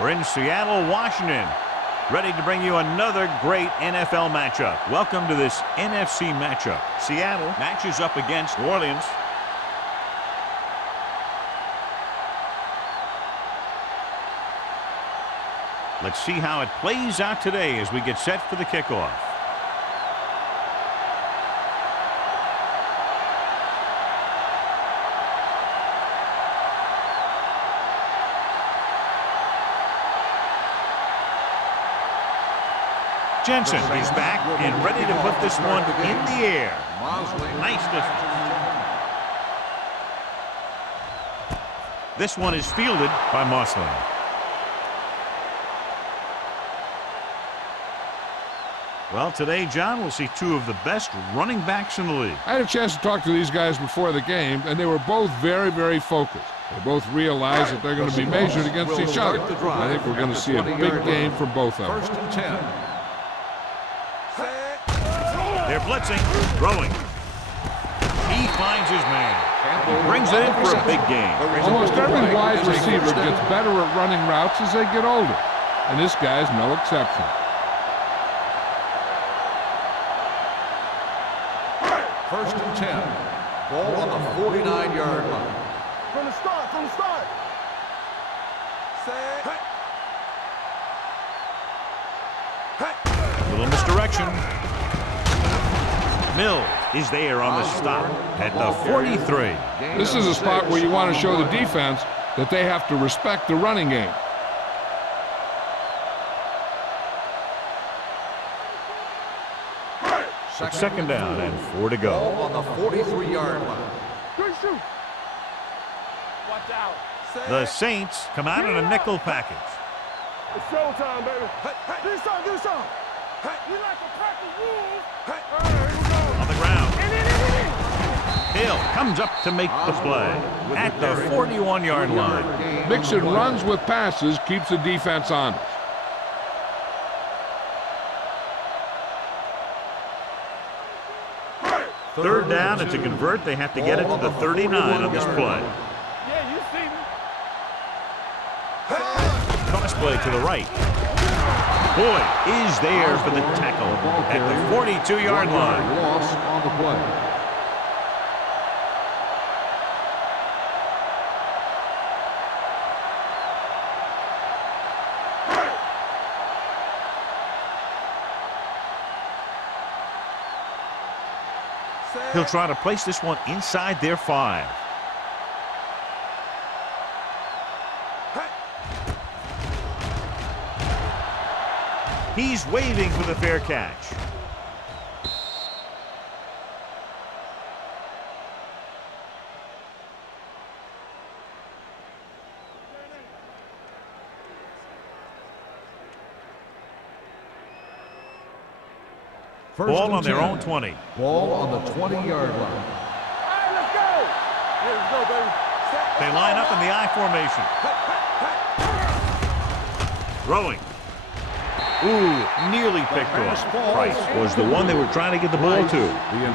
We're in Seattle, Washington, ready to bring you another great NFL matchup. Welcome to this NFC matchup. Seattle matches up against New Orleans. Let's see how it plays out today as we get set for the kickoff. Jensen is back and ready to put this one in the air. Nice distance. This one is fielded by Mosley. Well, today, John, we'll see two of the best running backs in the league. I had a chance to talk to these guys before the game, and they were both very, very focused. They both realize that they're going to be measured against each other. I think we're going to see a big game from both of them. 1st and 10. They're blitzing, throwing. He finds his man. He brings it in for a big game. Almost every wide receiver gets better at running routes as they get older, and this guy's no exception. 1st and 10. Ball on the 49-yard line. From the start. Little misdirection. Mills is there on the stop at the 43. This is a spot where you want to show the defense that they have to respect the running game. It's 2nd down and 4 to go. Ball on the 43-yard line. Good shoot. Watch out. The Saints come out in a nickel package. It's showtime, baby. Do some. You like a pack of wolves. All right, here we go. On the ground. Hill comes up to make the play at the 41-yard line. Mixing runs with passes keeps the defense honest. 3rd down, and to convert, they have to get it to the 39 on this play. Yeah, you see me. Cross play to the right. Boyd is there for the tackle at the 42-yard line. Loss on the play. He'll try to place this one inside their 5. He's waving for the fair catch. Ball on their own 20. Ball on the 20-yard line. All right, let's go. Here we go, baby. They line up in the I formation. Throwing. Ooh, nearly picked off. Price was the one they were trying to get the ball to.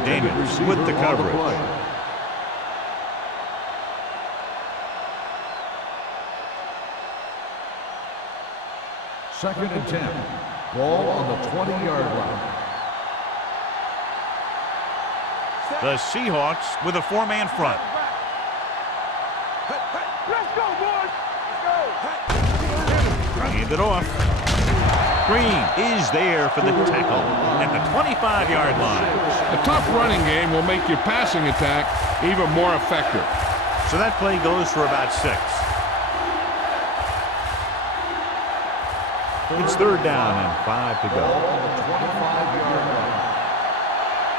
Daniels with the coverage. 2nd and 10. Ball on the 20-yard line. The Seahawks with a 4-man front. Let's go, boys. Hand it off. Green is there for the tackle at the 25-yard line. A tough running game will make your passing attack even more effective. So that play goes for about 6. It's 3rd down and 5 to go. Ball on the 25-yard line.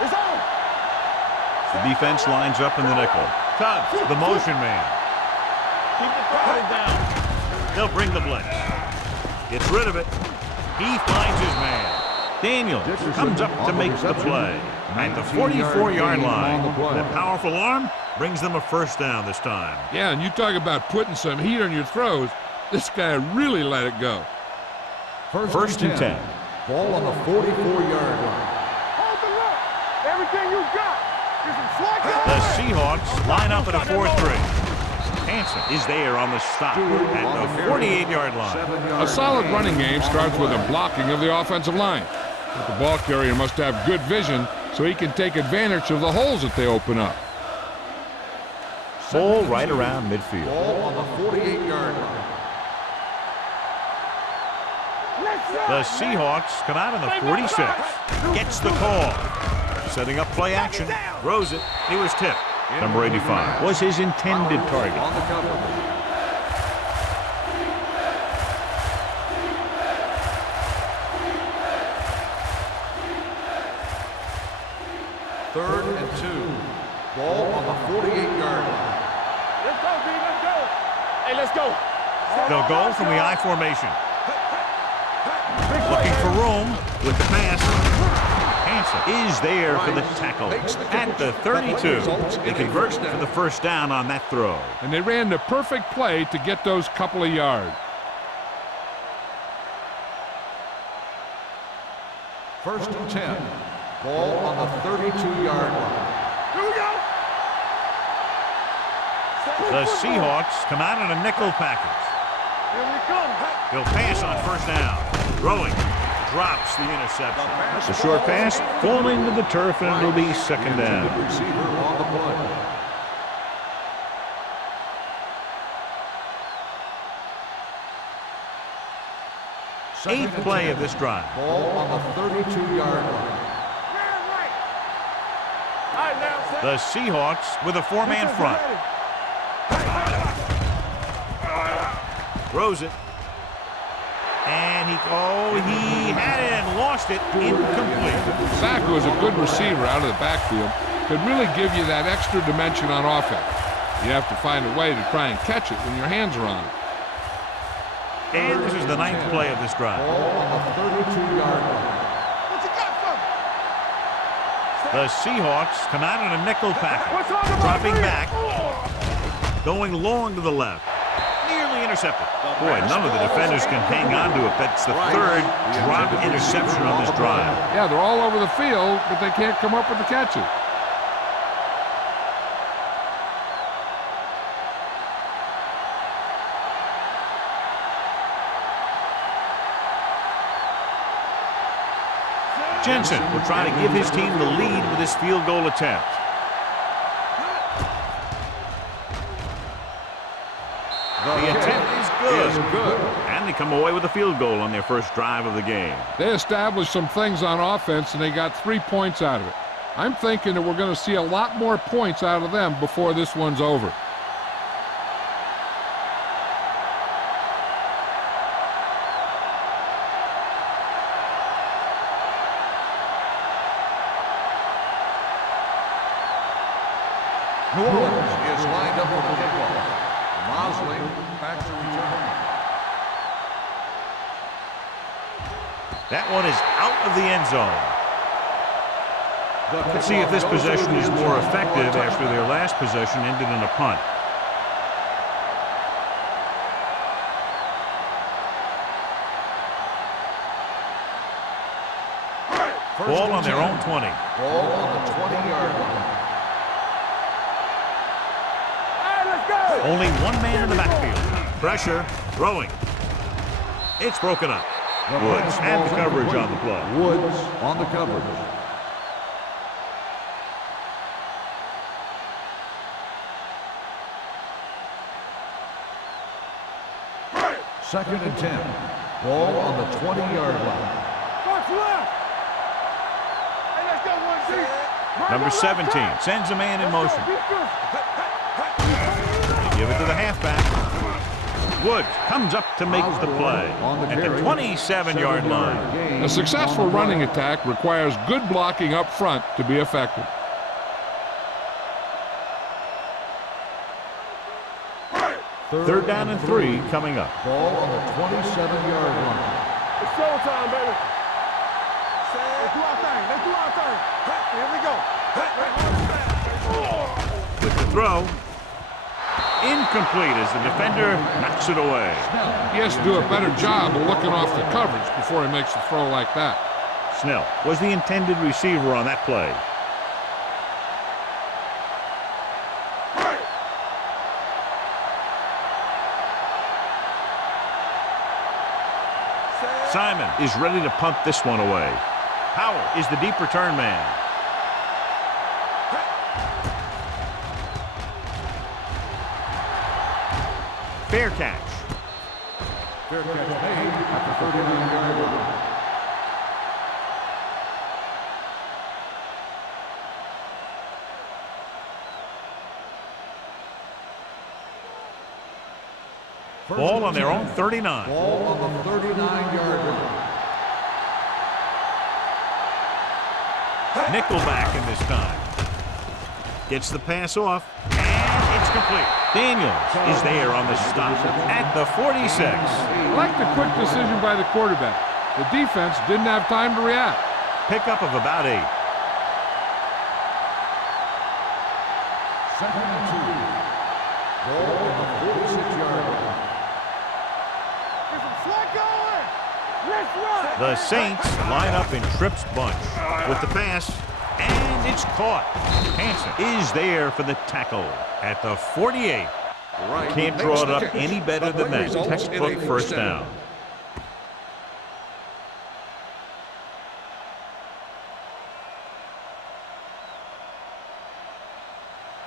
It's on. The defense lines up in the nickel. Tubbs, the motion man. Keep the crowd down. They'll bring the blitz. Gets rid of it. He finds his man. Daniels comes up to make the play at the 44-yard line. The powerful arm brings them a 1st down this time. Yeah, and you talk about putting some heat on your throws. This guy really let it go. 1st and 10. Ball on the 44-yard line. Hold the look. Everything you got. The Seahawks line up at a 4-3. Hansen is there on the stop at the 48-yard line. A solid running game starts with a blocking of the offensive line. But the ball carrier must have good vision so he can take advantage of the holes that they open up. Ball right around midfield. Ball on the 48-yard line. The Seahawks come out in the 46. Gets the call. Setting up play action. Throws it. He was tipped. Number 85 was his intended target. On the cover. Third and 2. Ball on the 48-yard line. Let's go, B. Let's go. Hey, let's go. They'll go from the I formation. Looking for room with the pass. Hansen is there for the tackle at the 32. They convert for the first down on that throw. And they ran the perfect play to get those couple of yards. First and 10. Ball on the 32-yard line. Here we go. The Seahawks come out in a nickel package. Here we come. They'll pass on first down. Throwing. Drops the interception. The short pass falling to the turf, and it'll be second down. Receiver on the play. Eighth play of this drive. Ball on the 32-yard line. Man right. All right, now. The Seahawks with a four-man front. Throws it. And he had it and lost it. Incomplete. Zach, who is a good receiver out of the backfield, could really give you that extra dimension on offense. You have to find a way to try and catch it when your hands are on it. And this is the ninth play of this drive. Ball on the 32-yard line. What you got from? The Seahawks come out in a nickel package. What's on the Dropping right? back. Going long to the left. Nearly intercepted. Boy, none of the defenders can hang on to it. That's the third drop interception on this drive. Yeah, they're all over the field, but they can't come up with the catches. Jensen will try to give his team the lead with his field goal attempt. The attempt is good. And they come away with a field goal on their first drive of the game. They established some things on offense, and they got 3 points out of it. I'm thinking that we're going to see a lot more points out of them before this one's over. New Orleans is lined up for the kickoff. Mosley back to return. That one is out of the end zone. Let's see if this possession is more effective after their last possession ended in a punt. Ball on their own 20. Ball on the 20-yard line. Only one man in the backfield. Pressure, throwing. It's broken up. Woods and the coverage on the play. Woods on the coverage. Second and 10. Ball on the 20-yard line. Watch left. Hey, let's go, 1-2. Number 17 sends a man in motion. Give it to the halfback. Woods comes up to make the play at the 27-yard line. A successful running attack requires good blocking up front to be effective. Third down and 3 coming up. Ball on the 27-yard line. It's showtime, baby. Let's do our thing. Let's do our thing. Here we go. With the throw. Incomplete as the defender knocks it away. He has to do a better job of looking off the coverage before he makes a throw like that. Snell was the intended receiver on that play. Simon is ready to punt this one away. Powell is the deep return man. Fair catch. Fair catch made at the 39-yard line. Ball on their own 39. Ball on the 39-yard line. Nickelback in this time. Gets the pass off, and it's complete. Daniels is there on the stop at the 46. I like the quick decision by the quarterback. The defense didn't have time to react. Pickup of about 8. Second and 2. Ball on the 46-yard line. The Saints line up in Tripp's bunch with the pass, and it's caught. Hansen is there for the tackle at the 48. Can't draw it up any better than that. Textbook first down.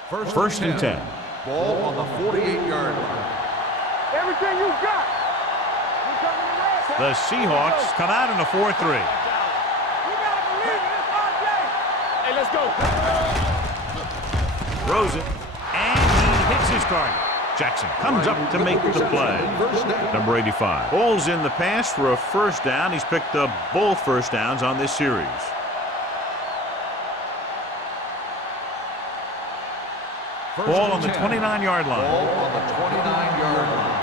First and 10. Ball on the 48-yard line. Everything you got. The Seahawks come out in a 4-3. You gotta believe it. It's our day. Hey, let's go. Throws it, and he hits his target. Jackson comes up to make the play. Number 85. Ball's in the pass for a first down. He's picked up both first downs on this series. Ball on the 29-yard line. Ball on the 29-yard line.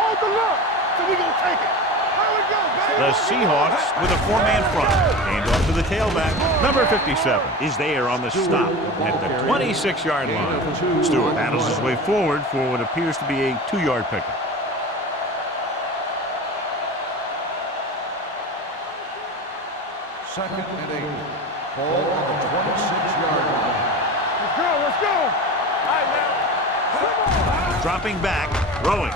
Hold the look. So we gonna take it. There we go, baby. The Seahawks with a 4-man front. Hand off to the tailback. Number 57 is there on the stop at the 26-yard line. Stewart battles his way forward for what appears to be a 2-yard pickup. Second and 8. Ball on the 26-yard line. Let's go. Let's go. All right, now. Dropping back, throwing.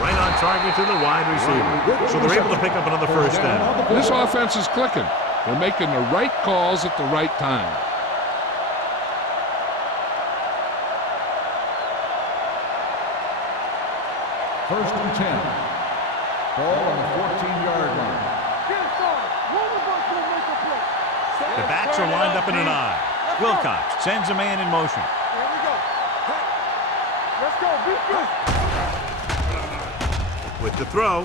Right on target to the wide receiver. So they're able to pick up another first down. This offense is clicking. They're making the right calls at the right time. First and 10. Ball on the 14-yard line. Get it started. One of us gonna make a play. The backs are lined up in an I. Wilcox sends a man in motion. Here we go. Let's go. Be good. With the throw,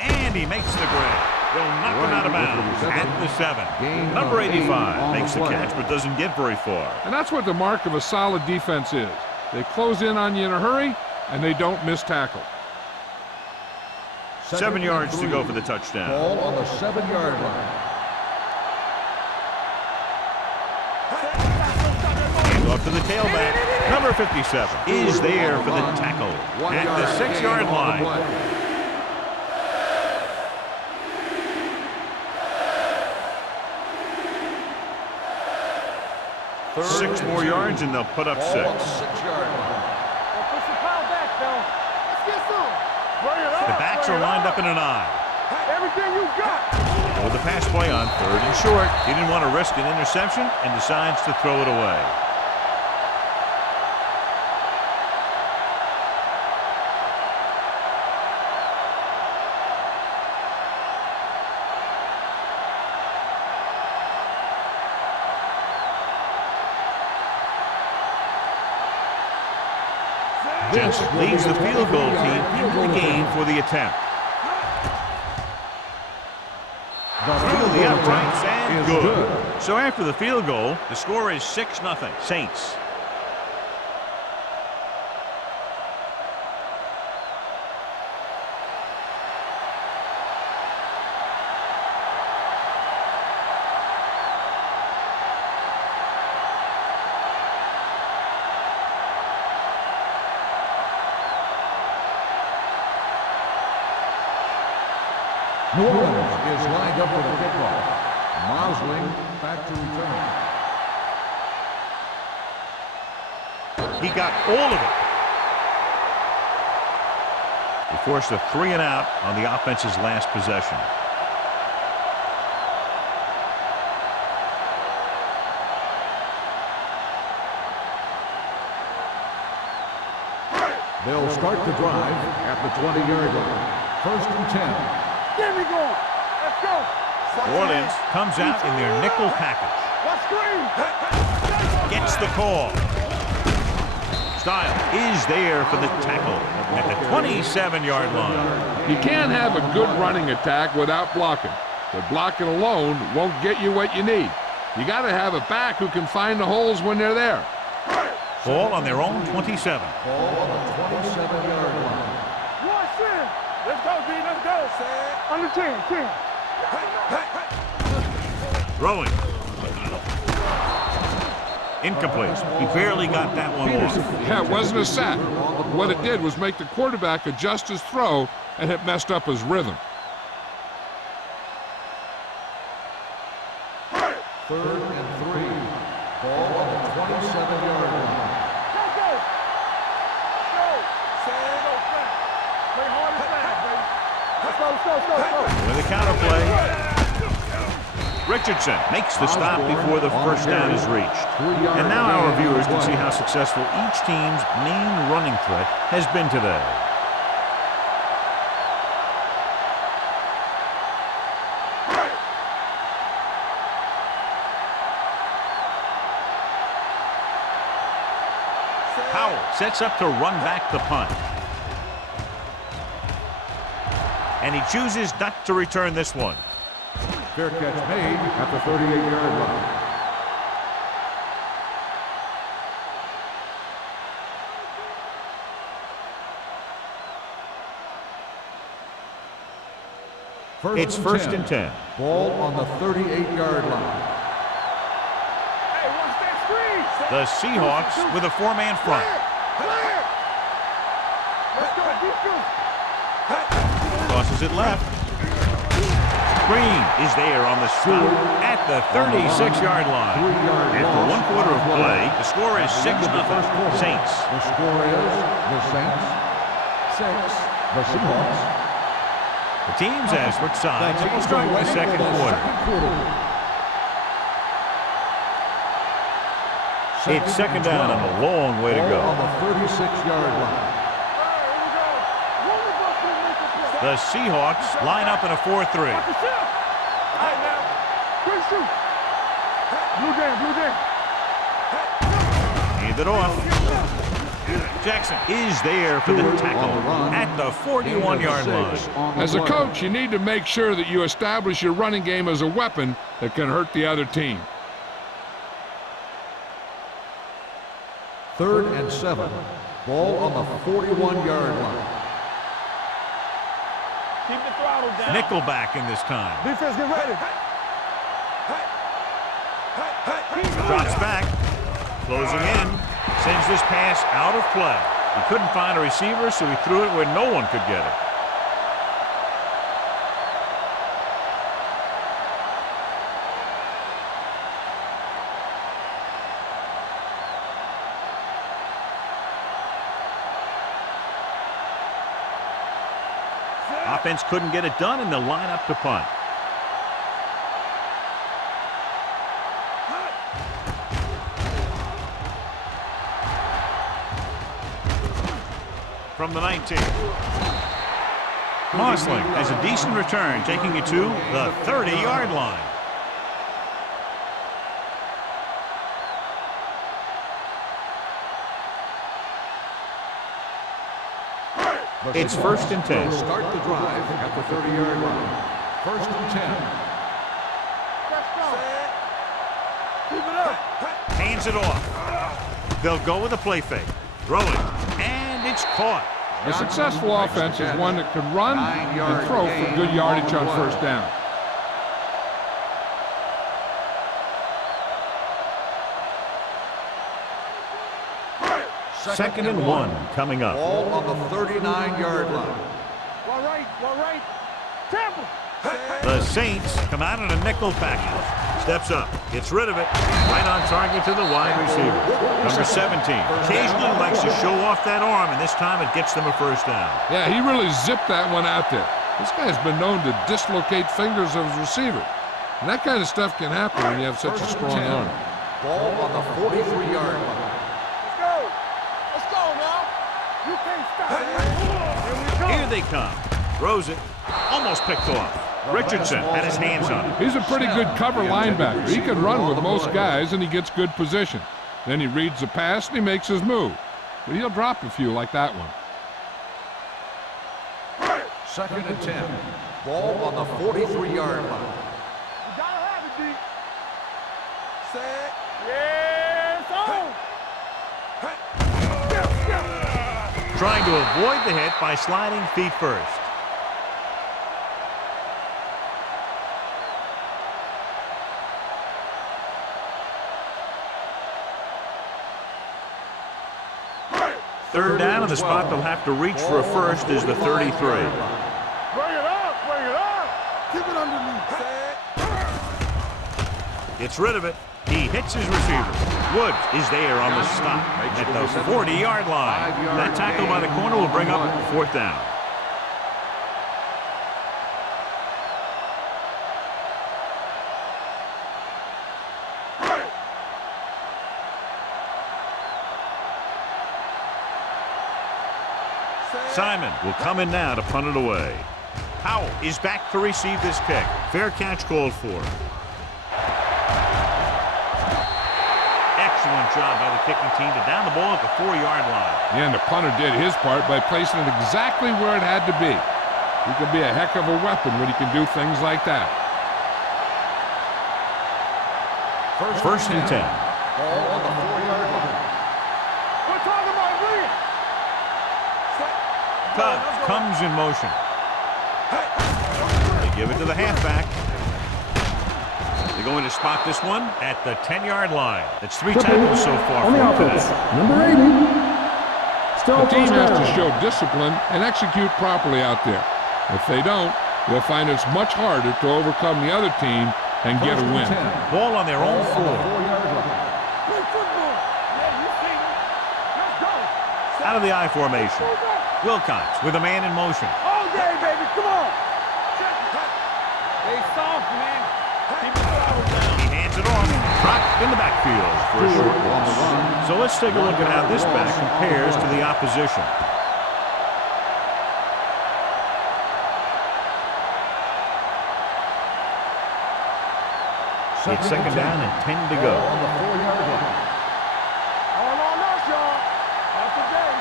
and he makes the grab. They'll knock him out of bounds at the 7. Number 85 makes the catch but doesn't get very far. And that's what the mark of a solid defense is. They close in on you in a hurry, and they don't miss tackle. 7 yards to go for the touchdown. Ball on the 7-yard line. Hand off to the tailback. Number 57 is there for the tackle at the 6-yard line. 6 more yards and they'll put up 6. Ball on the 6-yard line. Push the power back, fella. Let's get some. Bring it on. The backs are lined up in an I. Everything you got. With the pass play on 3rd and short. He didn't want to risk an interception and decides to throw it away. Jensen leads the field goal team into the game for the attempt. Through the uprights and good. So after the field goal, the score is 6-0 Saints. New Orleans is lined up for the kickoff. Mosling back to return. He got all of it. They forced a 3 and out on the offense's last possession. They'll start the drive at the 20-yard line. 1st and 10. Get me going. Let's go. New Orleans comes out in their nickel package. Let's screen. Gets the call. Style is there for the tackle at the 27-yard line. You can't have a good running attack without blocking. But blocking alone won't get you what you need. You got to have a back who can find the holes when they're there. Ball on their own 27. Ball on the 27-yard line. One sin. Let's go, B. Let's go. Under 10. 10. Throwing. Incomplete. He barely got that one off. Yeah, it wasn't a sack. What it did was make the quarterback adjust his throw, and it messed up his rhythm. 3rd and 3. Ball on the 27-yard line. Let's go. Go. Play hard and fast, baby. Let's go. With a counter play. Richardson makes the stop before the first down is reached. And now our viewers can see how successful each team's main running threat has been today. Powell sets up to run back the punt. And he chooses not to return this one. Fair catch made at the 38-yard line. It's 1st and 10. Ball on the 38-yard line. Hey, watch that screen. The Seahawks with a 4-man front. Clear. Let's go. Defense. Tosses it left. Green is there on the stop at the 36-yard line. After 1 quarter of play, the score is 6-0 Saints. The score is the Saints 6, the Seahawks. The teams as for sides will start the second quarter. It's 2nd down and a long way to go. On the 36-yard line. The Seahawks line up in a 4-3. Watch the shift. All right, now. Good shoot. Blue game. Hand it off. Jackson is there for the tackle at the 41-yard line. As a coach, you need to make sure that you establish your running game as a weapon that can hurt the other team. 3rd and 7. Ball on the 41-yard line. Keep the throttle down. Nickelback in this time. Defense, get ready. Drops back. Closing in. Sends this pass out of play. He couldn't find a receiver, so he threw it where no one could get it. Offense couldn't get it done, and they'll line up to punt. From the 19. Mosling has a decent return, taking it to the 30-yard line. It's 1st and 10. They'll start the drive at the 30-yard line. 1st and 10. Keep it up. Hands it off. They'll go with a play fake. Throwing. And it's caught. A successful offense is one that can run and throw for good yardage on 1st down. Second and 1 coming up. Ball on the 39-yard line. Well right. Tampa. The Saints come out in a nickel package. Steps up, gets rid of it, right on target to the wide receiver. Number 17 occasionally likes to show off that arm, and this time it gets them a first down. Yeah, he really zipped that one out there. This guy's been known to dislocate fingers of his receiver. And that kind of stuff can happen when you have such a strong arm. Ball on the 43-yard line. Let's go. Let's go now. You can't stop it. Here we go. Here they come. Throws it. Almost picked off. Richardson had his hands on it. He's a pretty good cover linebacker. He can run with most guys, and he gets good position. Then he reads the pass, and he makes his move. But he'll drop a few like that one. 2nd and 10. Ball on the 43-yard line. You gotta have it, D. Set. Yes, on. Trying to avoid the hit by sliding feet first. Third down, and the spot they'll have to reach for a first is the 33. Bring it up, bring it up. Keep it underneath. Gets rid of it. He hits his receiver. Woods is there on the stop at the 40-yard line. That tackle by the corner will bring up 4th down. Simon will come in now to punt it away. Howell is back to receive this kick. Fair catch called for. Excellent job by the kicking team to down the ball at the 4-yard line. Yeah, and the punter did his part by placing it exactly where it had to be. He can be a heck of a weapon when he can do things like that. First and 10. Ball on the 4-yard line. We're talking about Williams. Tubbs comes in motion. They give it to the halfback. They're going to spot this one at the 10-yard line. That's 3 tackles so far for him today. Number 80. Still The team has to down. show discipline and execute properly out there. If they don't, they'll find it's much harder to overcome the other team and get a win. Ball on their own 4. Play football. Yeah, you see me. Let's go. Out of the I formation. Wilcox with a man in motion. All day, baby. Come on. They soft, man. Keep the flowers down. He hands it off. Dropped in the backfield for a short loss. So let's take a look at how this back compares to the opposition. It's 2nd down and 10 to go. On the 4-yard line. All on us, y'all. Out today.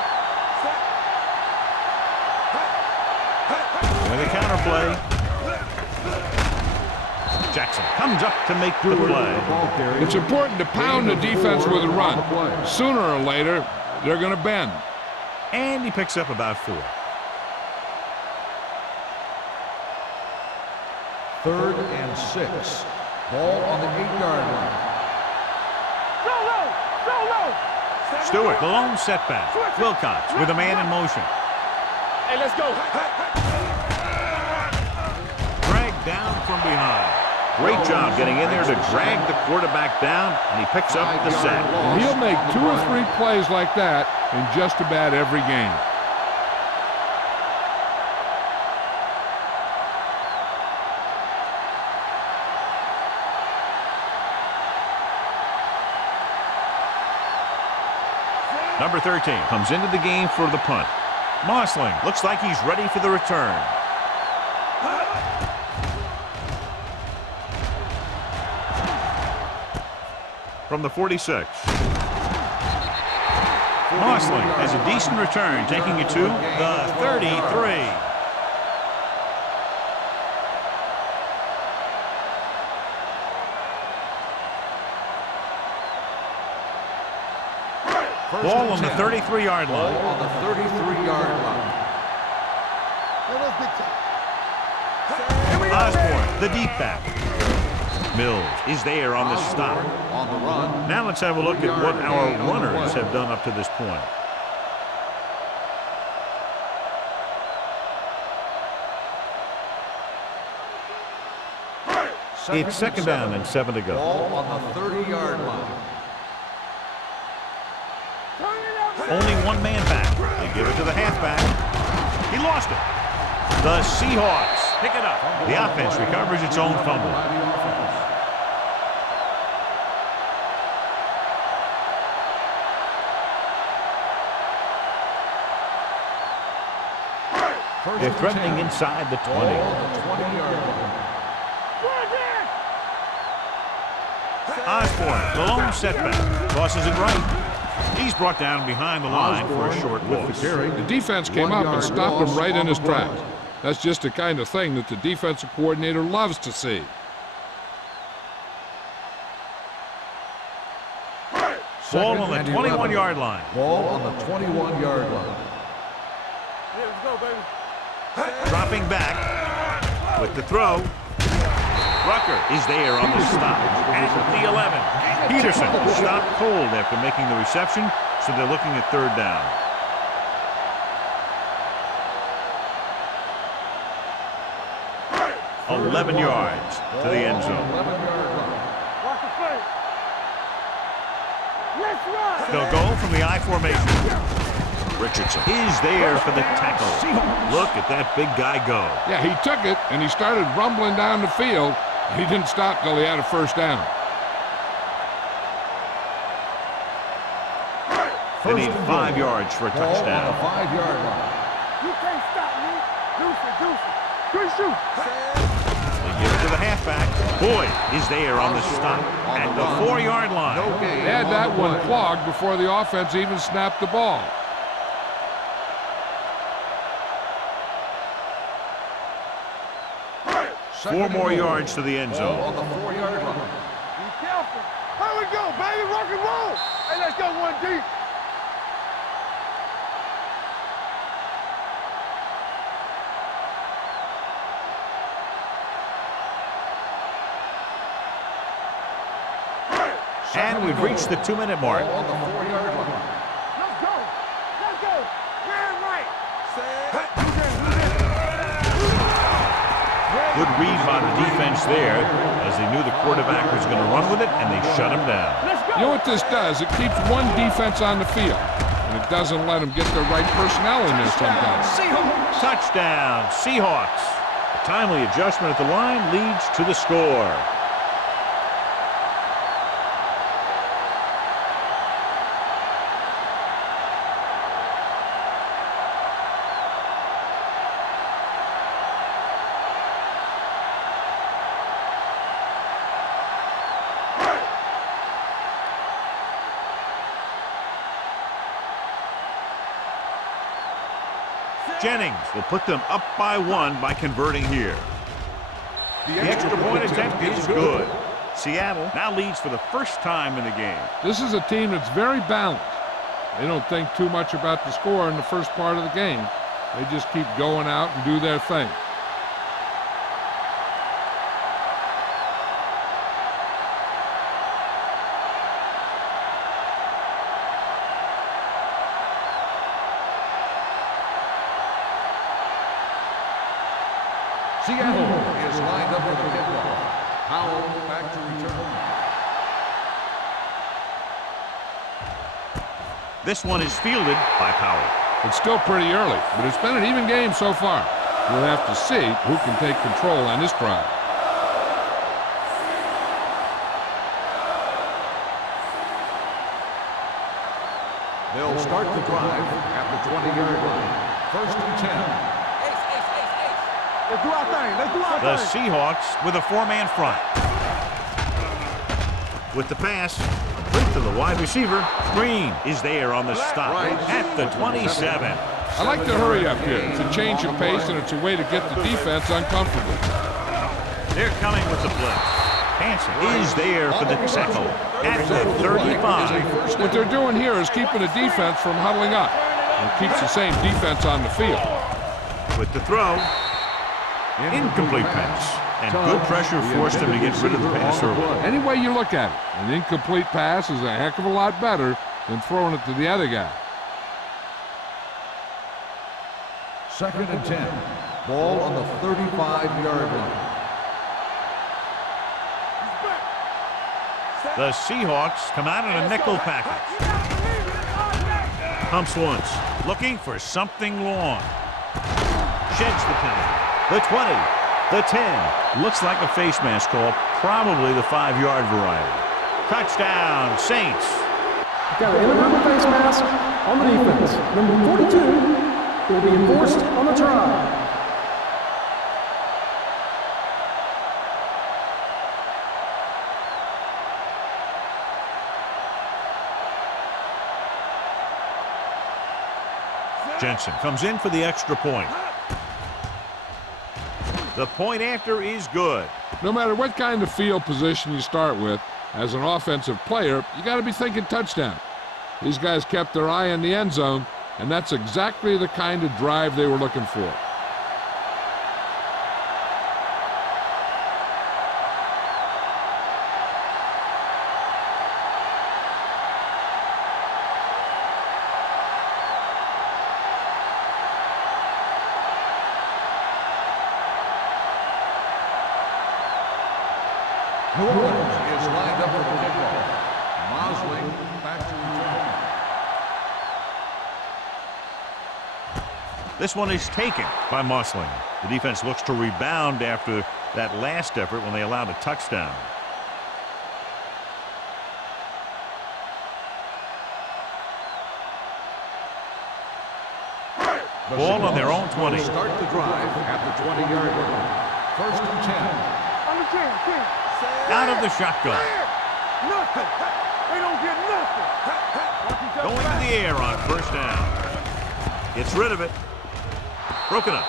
With a counterplay. Jackson comes up to make the play. It's important to pound the defense with a run. Sooner or later, they're going to bend. And he picks up about 4. 3rd and 6. Ball on the 8-yard line. Go low. Go low. Stewart, the lone setback. Wilcox with a man in motion. Hey, let's go. Dragged down from behind. Great job getting in there to drag the quarterback down, and he picks up the sack. And he'll make 2 or 3 plays like that in just about every game. Number 13 comes into the game for the punt. Mossling looks like he's ready for the return. From the 46. Mossling has a decent return, taking it to the 33. Ball on the 33-yard line. Ball on the 33-yard line. Osborne, the deep back. Mills is there on the stop. On the run. Now let's have a look at what our runners have done up to this point. It's second down and 7 to go. Ball on the 30-yard line. Only one man back. They give it to the halfback. He lost it. The Seahawks pick it up. The offense recovers its own fumble. They're threatening inside the 20. Osborne, the lone setback, tosses it right. He's brought down behind the line for a short loss. The defense came up and stopped him right in his tracks. That's just the kind of thing that the defensive coordinator loves to see. Ball on the 21-yard line. Ball on the 21-yard line. Yeah, let's go, baby. Dropping back with the throw. Rucker is there on the stop at the 11. Peterson stopped cold after making the reception, so they're looking at third down. $11 yards to the end zone. Watch the play. Let's run. They'll go from the I formation. Richardson is there for the tackle. Look at that big guy go. Yeah, he took it, and he started rumbling down the field. He didn't stop till he had a first down. They need 5 yards for a touchdown. On the 5-yard line. You can't stop me. Deuce. Good shoot. They give it to the halfback. Boyd is there on the stop at the 4-yard line. No gain. They had that one clogged before the offense even snapped the ball. Four more yards to the end zone. On the 4-yard line. Be careful. Here we go, baby. Rock and roll. Hey, let's go one deep. And we've reached the 2-minute mark. On the 4-yard line. Let's go. Man right. Good read by the defense there, as they knew the quarterback was going to run with it, and they shut him down. Let's go. You know what this does? It keeps one defense on the field, and it doesn't let them get the right personnel in there sometimes. Seahawks. Touchdown, Seahawks. A timely adjustment at the line leads to the score. Jennings will put them up by 1 by converting here. The extra point attempt is good. Seattle now leads for the first time in the game. This is a team that's very balanced. They don't think too much about the score in the first part of the game. They just keep going out and do their thing. Seattle is lined up for the kickoff. Howell back to return. This one is fielded by Powell. It's still pretty early, but it's been an even game so far. We'll have to see who can take control on this drive. They'll start the drive at the 20-yard line. 1st and 10. Let's do our thing. Let's do our The thing. Seahawks with a 4-man front. With the pass, complete to the wide receiver. Green is there on the stop at the 27. I like to hurry up here. It's a change of pace, and it's a way to get the defense uncomfortable. They're coming with the blitz. Hanson is there for the tackle at the 35. What they're doing here is keeping the defense from huddling up. It keeps the same defense on the field. With the throw, incomplete pass. And good pressure forced him to get rid of the pass early. Any way you look at it, an incomplete pass is a heck of a lot better than throwing it to the other guy. 2nd and 10. Ball on the 35-yard line. The Seahawks come out in a nickel package. Pumps once, looking for something long. Sheds the penalty. The 20, the 10. Looks like a face mask call, probably the 5-yard variety. Touchdown, Saints. Got an inadvertent face mask on the defense. Number 42 will be enforced on the try. Jensen comes in for the extra point. The point after is good. No matter what kind of field position you start with, as an offensive player, you got to be thinking touchdown. These guys kept their eye on the end zone, and that's exactly the kind of drive they were looking for. New Orleans is lined up for the kickoff. Mosley back to return. This one is taken by Mosley. The defense looks to rebound after that last effort when they allowed a touchdown. Ball on their own 20. Start the drive at the 20-yard line. 1st and 10. Out of the shotgun. Nothing. They don't get nothing. Going to the air on 1st down. Gets rid of it. Broken up.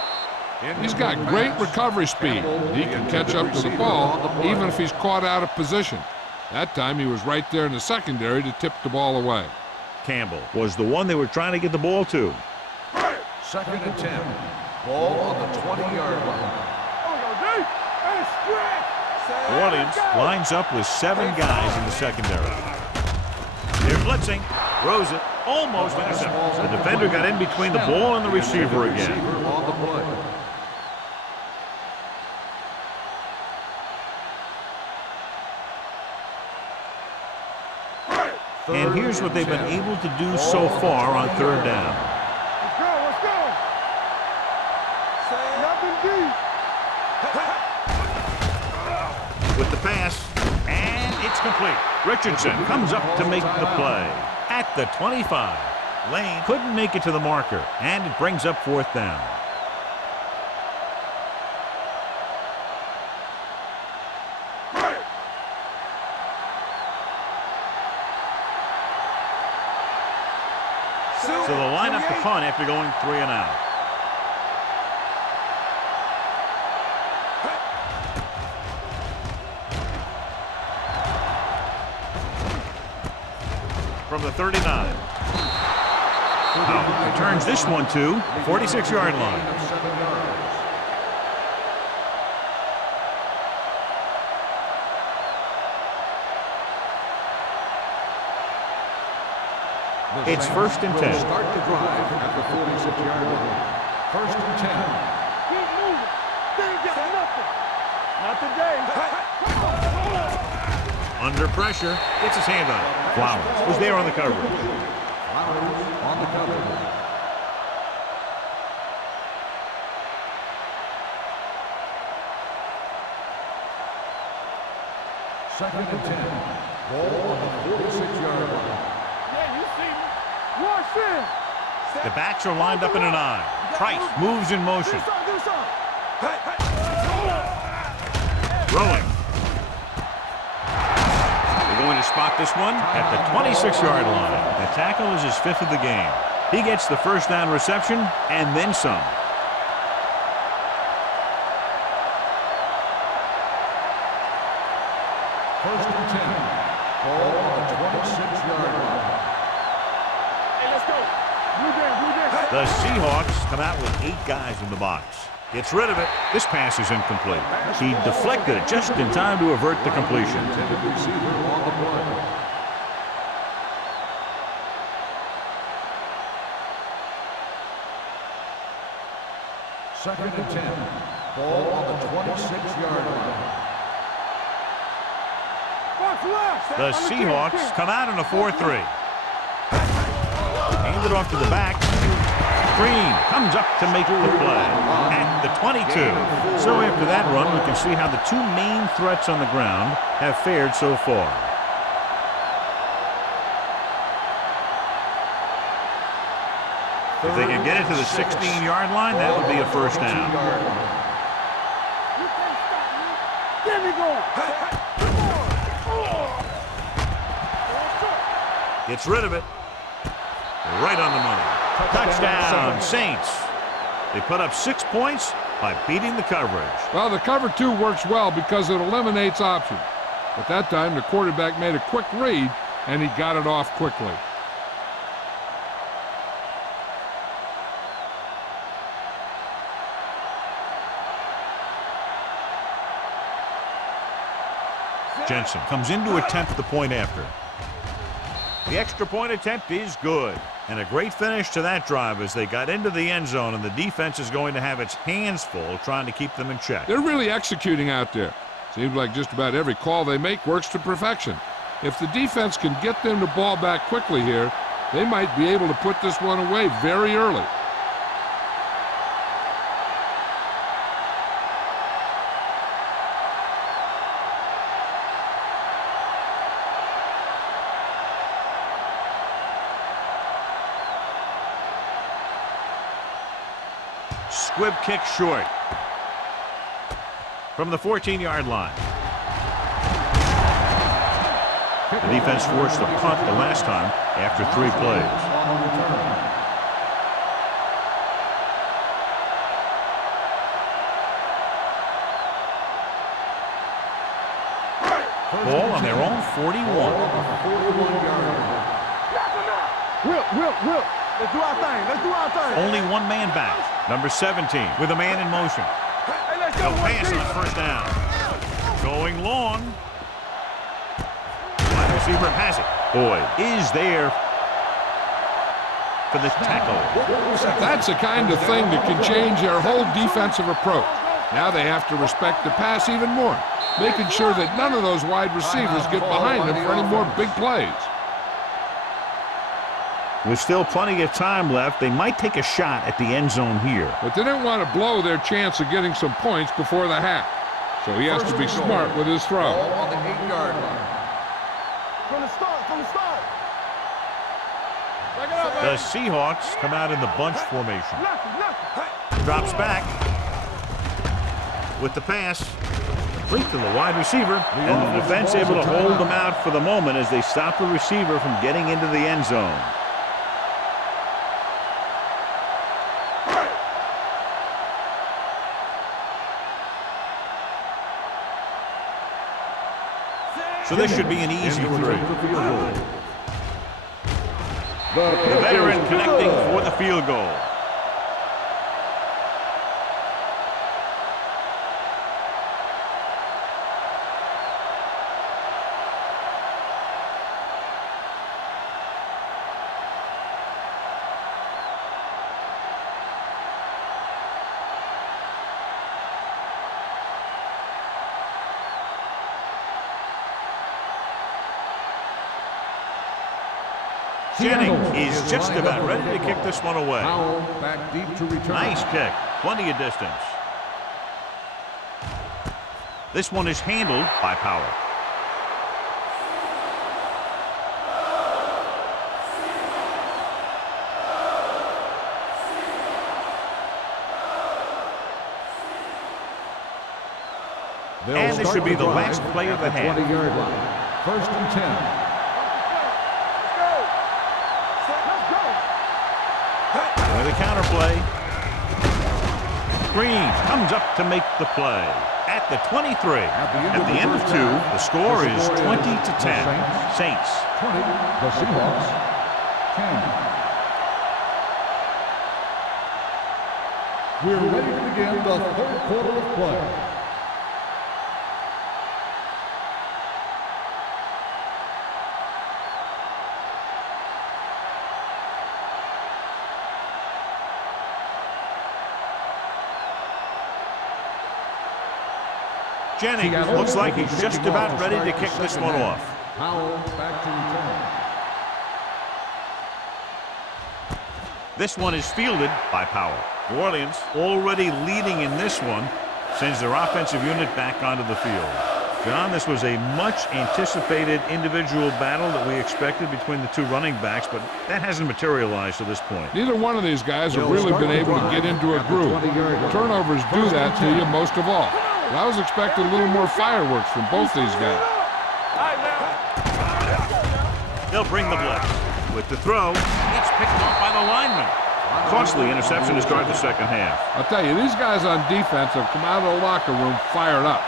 He's got great recovery speed. He can catch up to the ball even if he's caught out of position. That time he was right there in the secondary to tip the ball away. Campbell was the one they were trying to get the ball to. 2nd and 10. Ball on the 20-yard line. New Orleans lines up with 7 guys in the secondary. They're blitzing. Throws it. Almost intercepted. The defender got in between the ball and the receiver again. On the play. And here's what they've been able to do so far on 3rd down. Let's go. Nothing deep. With the pass, and it's complete. Richardson comes up to make the play. At the 25, Lane couldn't make it to the marker, and it brings up 4th down. So they'll line up the punt after going 3 and out. From the 39. Returns this one to the 46-yard line. It's 1st and 10. Start the drive at the 46-yard line. 1st and 10. Keep moving. They ain't got nothing. Not today. Under pressure, gets his hand on it. Flowers was there on the coverage. Flowers on the coverage. Second and 10. Ball on the 46-yard line. Yeah, you see me. Watch this. The backs are lined up in an eye. Price moves in motion. Do something. Throwing. Going to spot this one at the 26-yard line. The tackle is his 5th of the game. He gets the 1st down reception and then some. First and 10. Ball on the 26-yard line. Hey, let's go. Blue Jays. The Seahawks come out with 8 guys in the box. Gets rid of it. This pass is incomplete. He deflected it just in time to avert the completion. Intended receiver on the play. Second and 10. Ball on the 26-yard line. left. The Seahawks come out in a 4-3. Hand it off to the back. Green comes up to make the play at the 22. So after that run, we can see how the two main threats on the ground have fared so far. If they can get it to the 16-yard line, that would be a first down. Get me going. Gets rid of it. Right on the money. Touchdown, Saints. They put up 6 points by beating the coverage. Well, the cover 2 works well because it eliminates options. But that time, the quarterback made a quick read, and he got it off quickly. Jensen comes in to attempt the point after. The extra point attempt is good. And a great finish to that drive as they got into the end zone, and the defense is going to have its hands full trying to keep them in check. They're really executing out there. Seems like just about every call they make works to perfection. If the defense can get them the ball back quickly here, they might be able to put this one away very early. Squib kick short from the 14-yard line. The defense forced a punt the last time after 3 plays. Ball on their own 41. Will. Let's do our thing. Only one man back. Number 17 with a man in motion. Hey, let's No go. pass on first down. Going long. Wide receiver has it. Boyd is there for the tackle. That's the kind of thing that can change their whole defensive approach. Now they have to respect the pass even more, making sure that none of those wide receivers get behind them for any more big plays. With still plenty of time left, they might take a shot at the end zone here. But they didn't want to blow their chance of getting some points before the half. So he has to be smart with his throw. On the 8-yard line. From the start. The Seahawks come out in the bunch formation. Drops back with the pass. Complete to the wide receiver. And the defense able to hold them out for the moment as they stop the receiver from getting into the end zone. So this should be an easy 3. The veteran connecting for the field goal. Jennings is just about ready to kick this one away. Back deep to return. Nice kick. Plenty of distance. This one is handled by Power. And this should be the last play of the half. 20-yard line. 1st and 10. With a counter play. Green comes up to make the play at the 23. At the end of 2, the score is 20-10. Saints. 20. The Seahawks. 10. We're ready to begin the 3rd quarter of play. Jennings looks like he's just about ready to kick this one off. Powell back to return. This one is fielded by Powell. New Orleans, already leading in this one, sends their offensive unit back onto the field. John, this was a much-anticipated individual battle that we expected between the two running backs, but that hasn't materialized to this point. Neither one of these guys have really been able to get into a groove. Turnovers do that to you most of all. But I was expecting a little more fireworks from both these guys. They'll bring the blitz. With the throw, it's picked off by the lineman. Costly interception to start the second half. I'll tell you, these guys on defense have come out of the locker room fired up.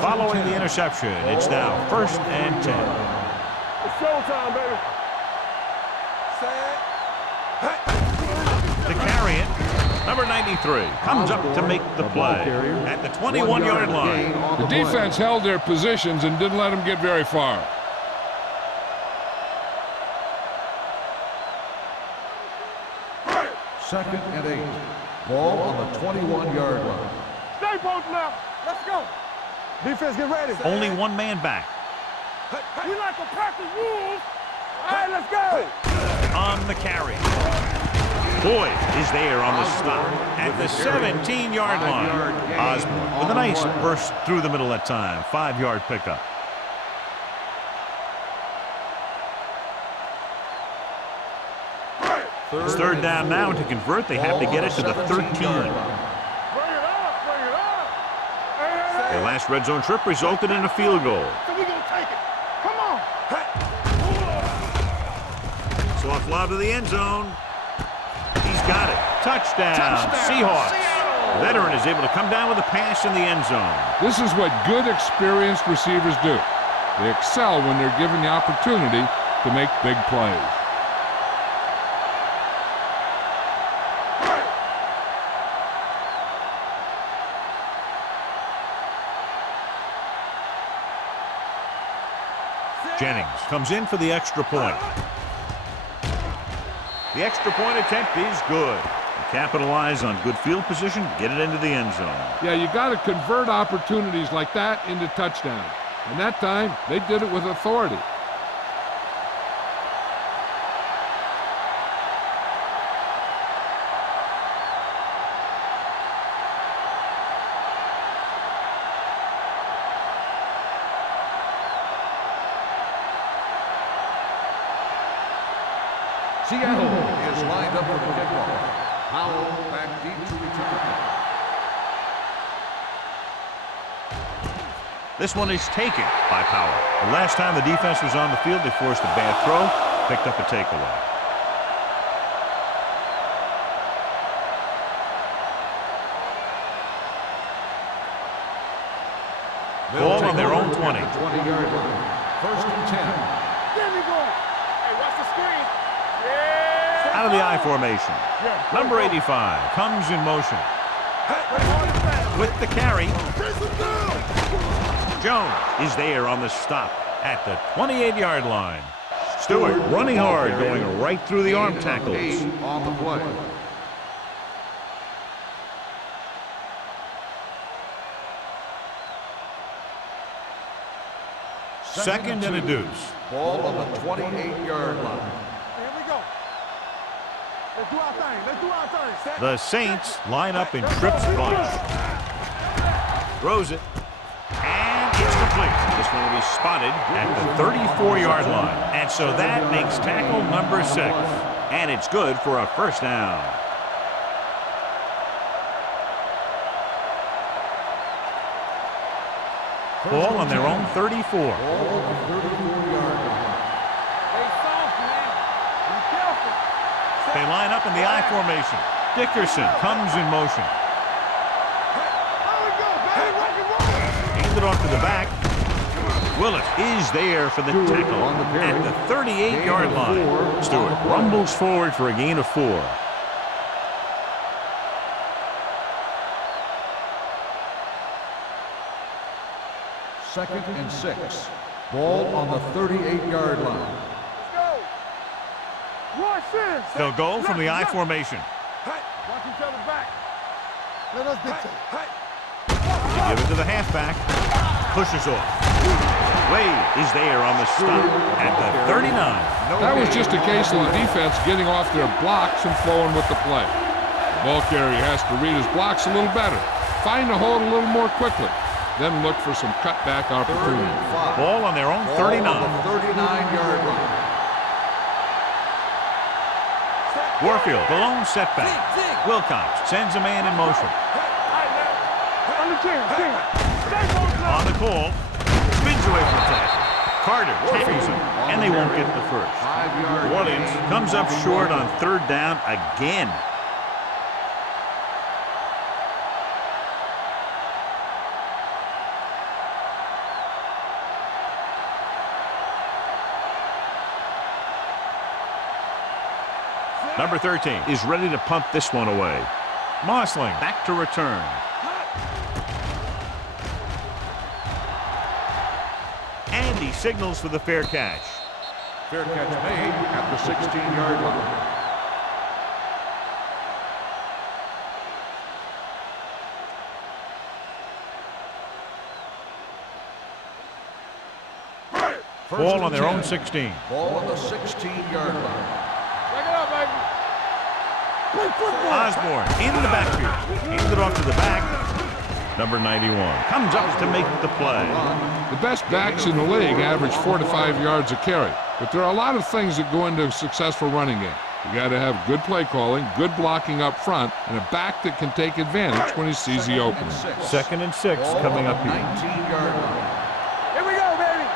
Following the interception, it's now 1st and 10. It's showtime, baby. To carry it, number 93 comes up to make the play at the 21-yard line. The defense held their positions and didn't let them get very far. Second and 8. Ball on the 21-yard line. Stay posted now. Let's go. Defense, get ready. Only one man back. We like a pack of wolves. All right, let's go. On the carry. Boyd is there on the stop at the 17-yard line. Osborne with a nice burst through the middle that time. 5-yard pickup. It's 3rd down now, and to convert, they have to get it to the 13. Their last red zone trip resulted in a field goal. So we gonna take it. Come on. Soft lob to the end zone. He's got it. Touchdown. Seahawks. Veteran is able to come down with a pass in the end zone. This is what good, experienced receivers do. They excel when they're given the opportunity to make big plays. Jennings comes in for the extra point. The extra point attempt is good. You capitalize on good field position, get it into the end zone. Yeah, you got to convert opportunities like that into touchdowns. And that time, they did it with authority. Seattle is lined up for the kickoff. Powell back deep to return. This one is taken by Powell. The last time the defense was on the field, they forced a bad throw, picked up a takeaway. Ball on their own 20. 20-yard line. 1st and 10. There we go. Hey, watch the screen. Yeah. Out of the I formation. Number 85 comes in motion. With the carry. Jones is there on the stop at the 28-yard line. Stewart running hard, going right through the arm tackles. 8 on the play. Second and a deuce. Ball on the 28-yard line. Here we go. Let's do our thing. Let's do our thing. Set. The Saints line up in trips bunch. Throws it. And it's complete. This one will be spotted at the 34-yard line. And so that makes tackle number 6. And it's good for a first down. Ball on their own 34. Ball on the 34-yard line. Hey, soft, man. Be careful. They line up in the I formation. Dickerson comes in motion. There we go, baby. Rock and roll. Hand it off to the back. Willett is there for the tackle at the 38-yard line. Stewart rumbles forward for a gain of 4. Second and 6. Ball on the 38-yard line. Let's go. Watch this. They'll go from the I formation. other back. Let us dictate. They give it to the halfback. Pushes off. Wade is there on the stop at the 39. That was just a case of the defense getting off their blocks and flowing with the play. The ball carrier has to read his blocks a little better, find the hold a little more quickly, then look for some cutback opportunity. Ball on their own 39. 39-yard line. Warfield, the lone setback. Wilcox sends a man in motion. On the 10. On the call, spins away from the tackle. Carter tackles him, and they won't get the first. 5-yard New Orleans comes up short on third down again. Number 13 is ready to punt this one away. Mossling back to return. And he signals for the fair catch. Fair catch made at the 16-yard line. Ball on their own 16. Ball on the 16-yard line. Check it out, baby. Osborne in the backfield. Handed off to the back. Number 91 comes up to make the play. The best backs in the league average 4 to 5 yards a carry, but there are a lot of things that go into a successful running game. You got to have good play calling, good blocking up front, and a back that can take advantage when he sees the opening. 2nd and 6 coming up here. 19-yard line. Here we go, baby.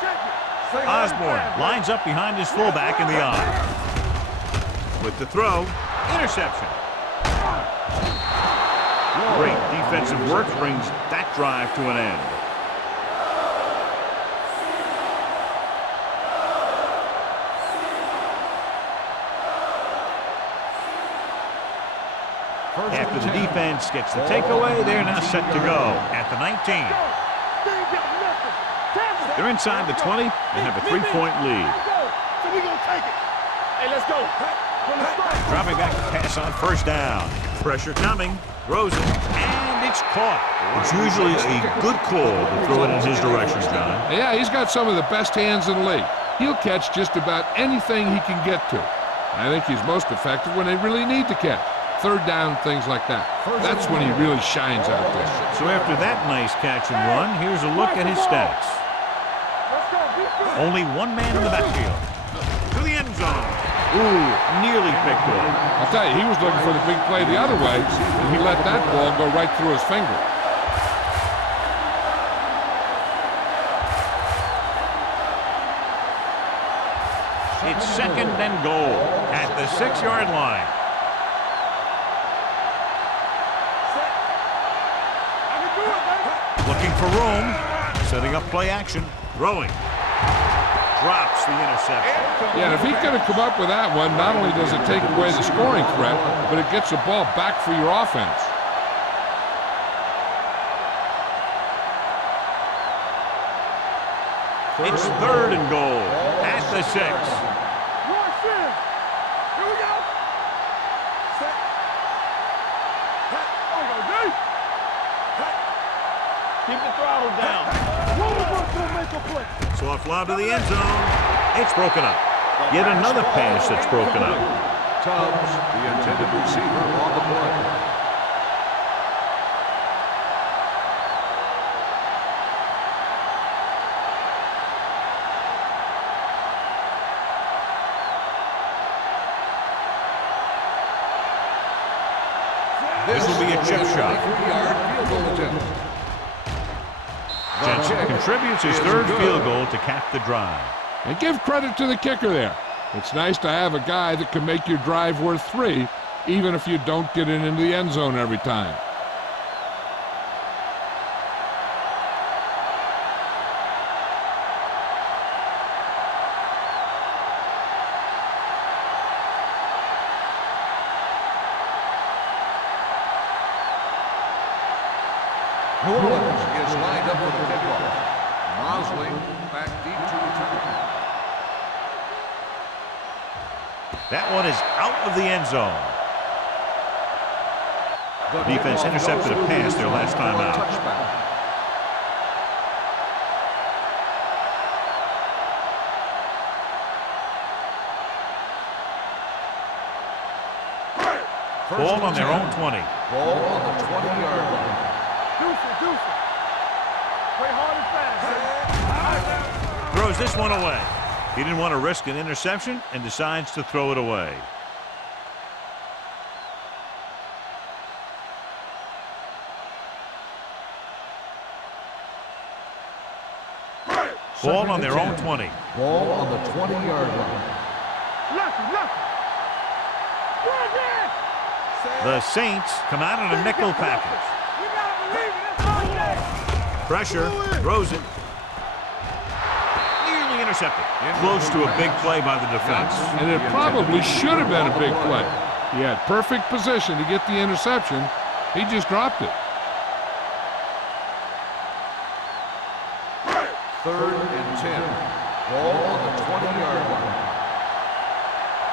Check it. Osborne lines up behind his fullback in the eye. With the throw, interception. Great defensive work brings that drive to an end. After the defense gets the takeaway, they're now set to go at the 19. They're inside the 20 and have a 3-point lead. So we gonna take it. Hey, let's go. Dropping back to pass on first down. Pressure coming. Throws it, and it's caught. It's usually a good call to throw it in his direction, John. Yeah, he's got some of the best hands in the league. He'll catch just about anything he can get to. I think he's most effective when they really need to catch. Third down, things like that. That's when he really shines out there. So after that nice catch and run, here's a look at his stats. Only one man in the backfield. To the end zone. Ooh, nearly picked off. I'll tell you, he was looking for the big play the other way, and he let that ball go right through his finger. It's 2nd and goal at the 6-yard line. Looking for room. Setting up play action. Throwing. Drops the interception. Yeah, and if he could have come up with that one, not only does it take away the scoring threat, but it gets the ball back for your offense. It's 3rd and goal at the 6. Here we go. Set. Keep the throttle down. Soft lob to the end zone. It's broken up. Yet another pass that's broken up. Tubbs, the intended receiver, on the play. This will be a chip shot. 3-yard field goal attempt. Jensen contributes his 3rd field goal to cap the drive. And give credit to the kicker there. It's nice to have a guy that can make your drive worth 3, even if you don't get it into the end zone every time. New Orleans is lined up for the kickoff. Mosley back deep to return. That one is out of the end zone. Defense intercepted a pass their last time out. Ball on their own 20. Ball on the 20-yard line. Deuce it. Play hard and fast. Throws this one away. He didn't want to risk an interception and decides to throw it away. Ball on their own 20. Ball on the 20-yard line. Lucky. The Saints come out in a nickel package. You gotta believe it. That's all day. Pressure, throws it. Nearly intercepted. Close to a big play by the defense. And it probably should have been a big play. He had perfect position to get the interception. He just dropped it. 3rd and 10. Ball on the 20-yard line.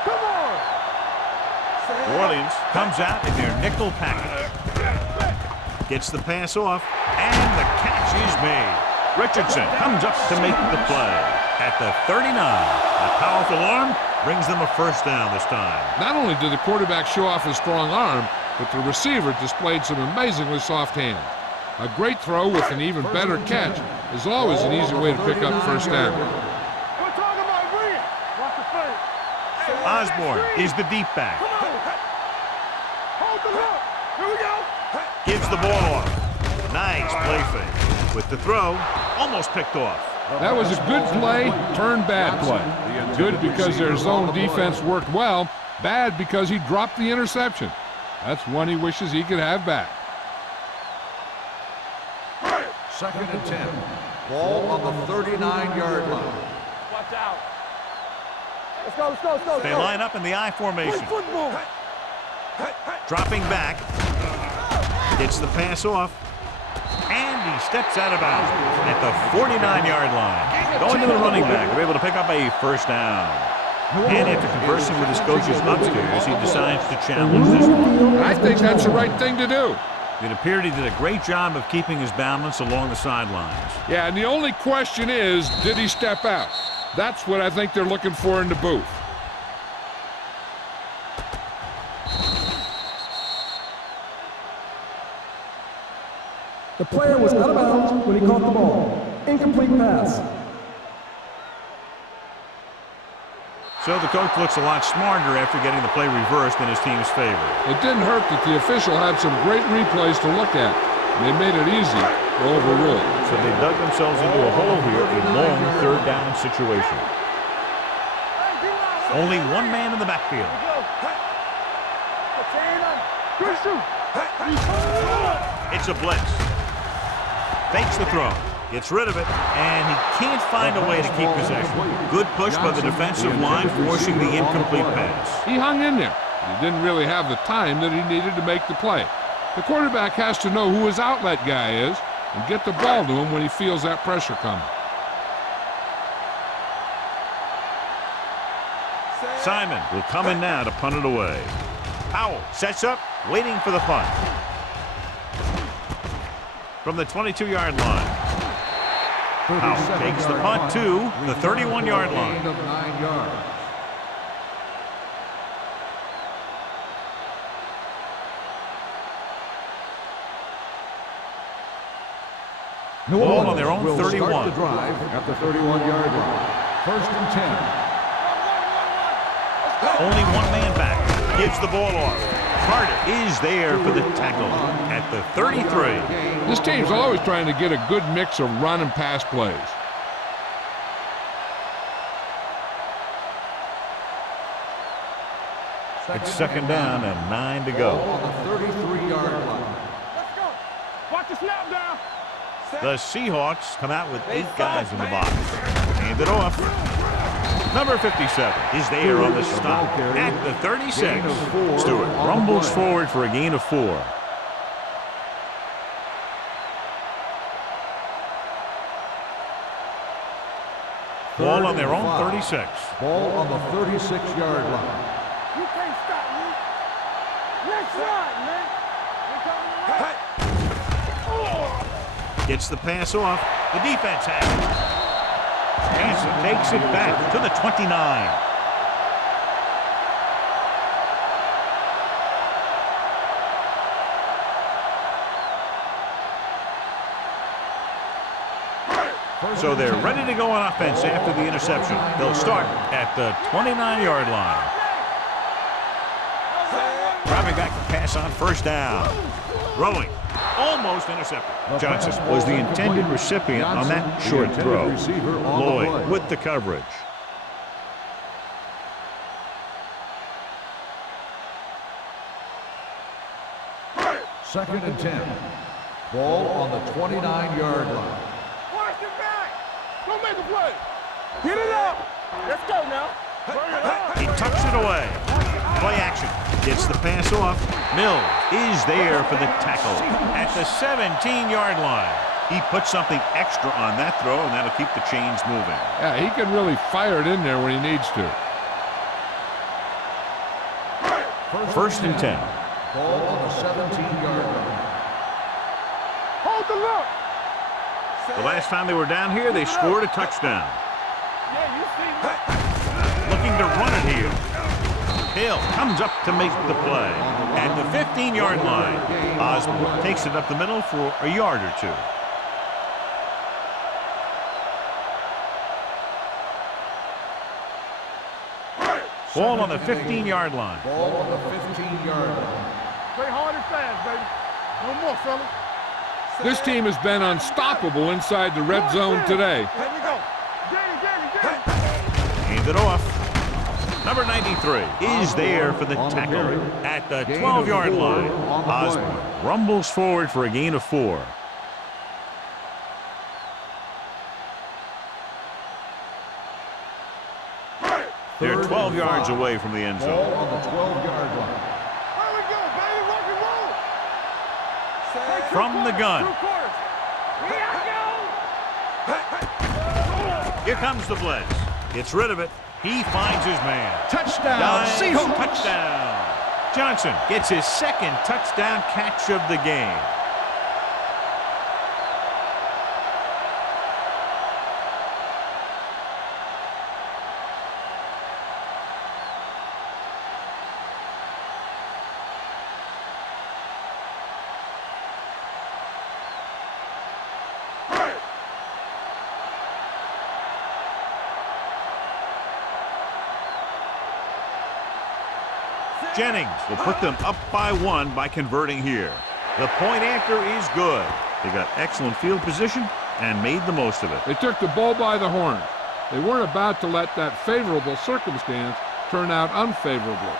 Come on. New Orleans comes out in their nickel package. Gets the pass off, and the catch is made. Richardson comes up to make the play. At the 39, a powerful arm brings them a first down this time. Not only did the quarterback show off his strong arm, but the receiver displayed some amazingly soft hands. A great throw with an even better catch is always an easy way to pick up first down. We're talking about Green. Watch the play. Osborne is the deep back. Come on. Hold the hook. Here we go. Gives the ball off. Nice play fake. With the throw, almost picked off. That was a good play, turned bad play. Good because their zone defense worked well, bad because he dropped the interception. That's one he wishes he could have back. 2nd and 10. Ball on the 39-yard line. Watch out. Let's go. They line up in the I formation. Football. Dropping back. Gets the pass off. And he steps out of bounds at the 49-yard line. Going to the running back. They're able to pick up a first down. And after conversing with his coaches upstairs, he decides to challenge this one. I think that's the right thing to do. It appeared he did a great job of keeping his balance along the sidelines. Yeah, and the only question is, did he step out? That's what I think they're looking for in the booth. The player was out of bounds when he caught the ball. Incomplete pass. So the coach looks a lot smarter after getting the play reversed in his team's favor. It didn't hurt that the official had some great replays to look at. They made it easy to overrule. So they dug themselves into a hole here, a long third down situation. Only one man in the backfield. It's a blitz. Fakes the throw. Gets rid of it, and he can't find a way to keep possession. Good push by the defensive line, forcing the incomplete pass. He hung in there. He didn't really have the time that he needed to make the play. The quarterback has to know who his outlet guy is and get the ball to him when he feels that pressure coming. Simon will come in now to punt it away. Powell sets up, waiting for the punt. From the 22-yard line. Powell takes the punt to the 31-yard line. Gain of 9 yards. Ball on their own will 31. Start the drive at the 31-yard line. 1st and 10. Only one man back. Gives the ball off. Carter is there for the tackle at the 33. This team's always trying to get a good mix of run and pass plays. It's 2nd down and 9 to go. On the 33-yard line. Let's go. Watch the snap down. The Seahawks come out with 8 guys in the box. Hand it off. Number 57 is there on the stop at the 36. Stewart rumbles forward for a gain of 4. Ball on their own 36. Ball on the 36-yard line. You can't stop me. Let's run, man. Gets the pass off. The defense has it. Hanson takes it back to the 29. So they're ready to go on offense after the interception. They'll start at the 29-yard line. Driving back to pass on first down. Throwing. Almost intercepted. Johnson was the intended recipient on that short throw. Lloyd with the coverage. Second and 10. Ball on the 29-yard line. Watch your back. Don't make a play. Get it up. Let's go now. Bring it up. He tucks it away. Play action. Gets the pass off. Mills is there for the tackle at the 17-yard line. He puts something extra on that throw, and that'll keep the chains moving. Yeah, he can really fire it in there when he needs to. First and 10. Ball on the 17-yard line. Hold the look. The last time they were down here, they scored a touchdown. Yeah, you see that. Looking to run it here. Hill comes up to make the play. At the 15-yard line, Osborne takes it up the middle for a yard or two. Ball on the 15-yard line. Ball on the 15-yard line. Play hard and fast, baby. No more, fella. This team has been unstoppable inside the red zone today. Here we go. Get Hand it off. Number 93 is there for the tackle at the 12-yard line. Osborne rumbles forward for a gain of 4. They're 12 yards away from the end Ball zone. on the 12-yard line. Here we go, baby. Rock and roll. Hey, From the gun. 2 quarters. Here comes the blitz. Gets rid of it. He finds his man. Touchdown, Dives, Seahawks. touchdown. Johnson gets his second touchdown catch of the game. Jennings will put them up by 1 by converting here. The point after is good. They got excellent field position and made the most of it. They took the bull by the horn. They weren't about to let that favorable circumstance turn out unfavorably.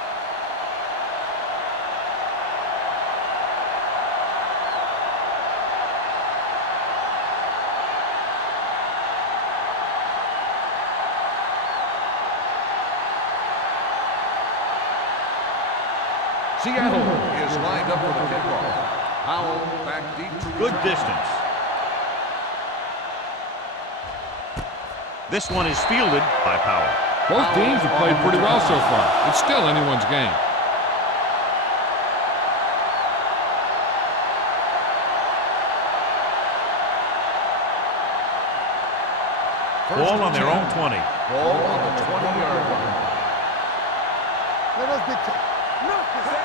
Seattle is lined up for the kickoff. Howell back deep to Good distance. This one is fielded by Powell. Both teams have played pretty well so far. It's still anyone's game. Ball on their own 20. Ball on the 20-yard line. Let us dictate.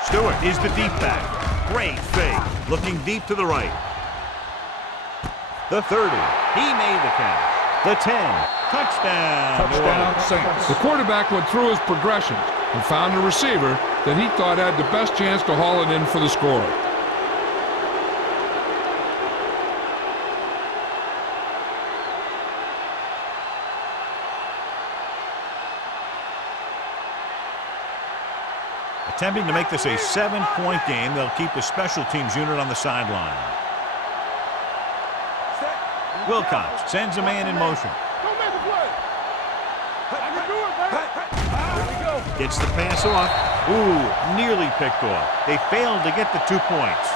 Stewart is the deep back. Great fake. Looking deep to the right. The 30. He made the catch. The 10. Touchdown. Touchdown, Saints. The quarterback went through his progressions and found a receiver that he thought had the best chance to haul it in for the score. Attempting to make this a 7-point game, they'll keep the special teams unit on the sideline. Wilcox sends a man in motion. Don't make a play. I can do it, baby. Here we go. Gets the pass off. Ooh, nearly picked off. They failed to get the 2 points.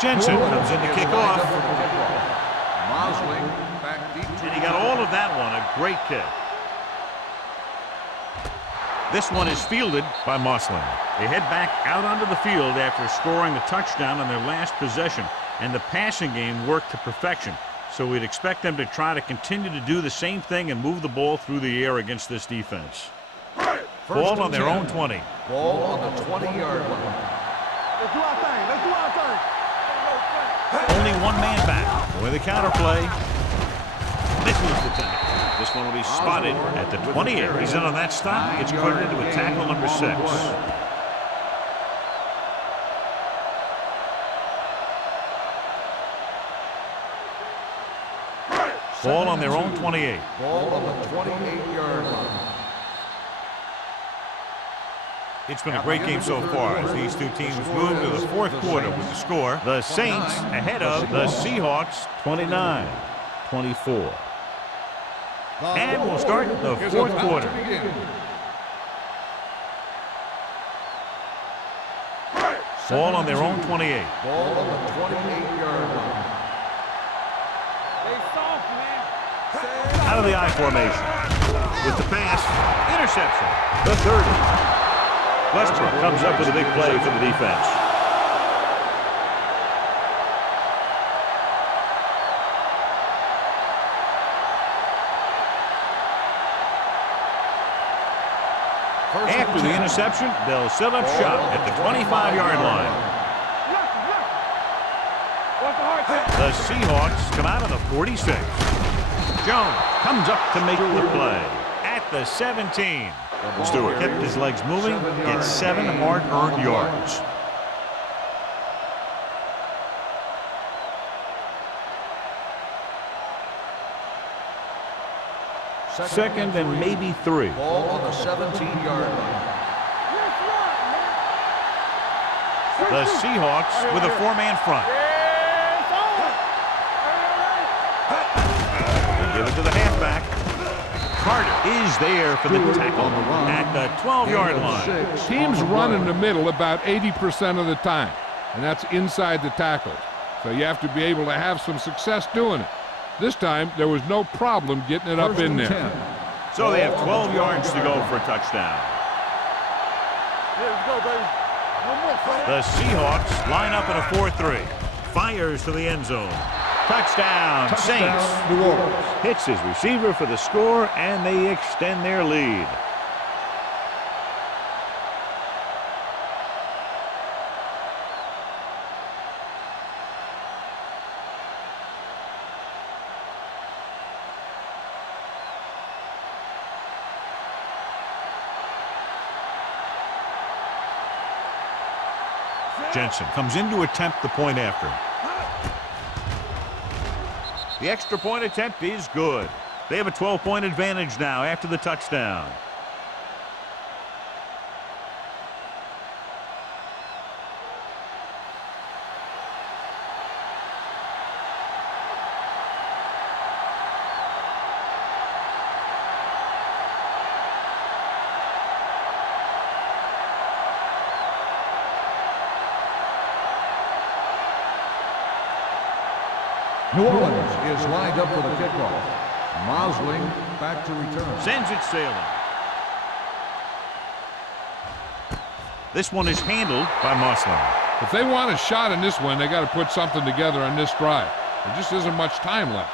Jensen comes in to kick off. Mosling back deep to And he got all of that one. A great kick. This one is fielded by Mosling. They head back out onto the field after scoring the touchdown on their last possession, and the passing game worked to perfection. So we'd expect them to try to continue to do the same thing and move the ball through the air against this defense. Ball on their own 20. Ball on the 20-yard line. Let's do our thing. Let's do our thing. Only one man back. With the counter play. Misses the tackle. This one will be spotted at the 28. He's in on that stop. Gets credited with tackle number 6. Ball on their own 28. Ball on the 28-yard line. It's been a great game so far as these two teams move to the fourth quarter with the score. The Saints ahead of the Seahawks 29-24. And we'll start the fourth quarter. Ball on their own 28. Ball on the 28-yard line. Out of the I formation. With the pass, interception. The 30. Westbrook comes up with a big play for the defense. After the interception, they'll set up shop at the 25-yard line. The Seahawks come out of the 46. Jones comes up to make the play at the 17. Stewart kept his legs moving, gets 7 hard-earned yards. Second and maybe 3. Ball on the 17-yard line. The Seahawks with a 4-man front. They give it to the halfback. Carter is there for the tackle at the 12-yard line. Teams run in the middle about 80% of the time, and that's inside the tackles. So you have to be able to have some success doing it. This time, there was no problem getting it up in there. So they have 12 yards to go for a touchdown. Let's go, baby. One more. The Seahawks line up in a 4-3. Fires to the end zone. Touchdown, Saints. New Orleans. Hits his receiver for the score, and they extend their lead. Jensen comes in to attempt the point after. The extra point attempt is good. They have a 12-point advantage now after the touchdown. New Orleans is lined up for the kickoff. Mosling back to return. Sends it sailing. This one is handled by Mosling. If they want a shot in this one, they got to put something together on this drive. There just isn't much time left.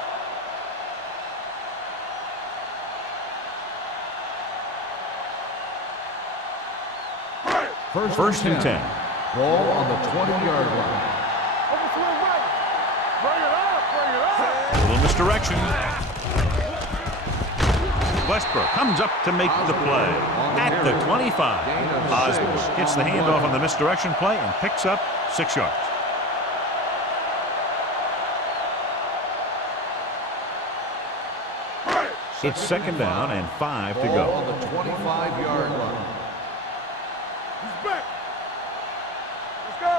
First and 10. Ball on the 20-yard line. Over to the right. Bring it up. Bring it up. A little misdirection. Westbrook comes up to make the play at the 25. Osborne gets the handoff on the misdirection play and picks up 6 yards. It's second down and 5 to Ball go. on the 25-yard line. He's back. Let's go.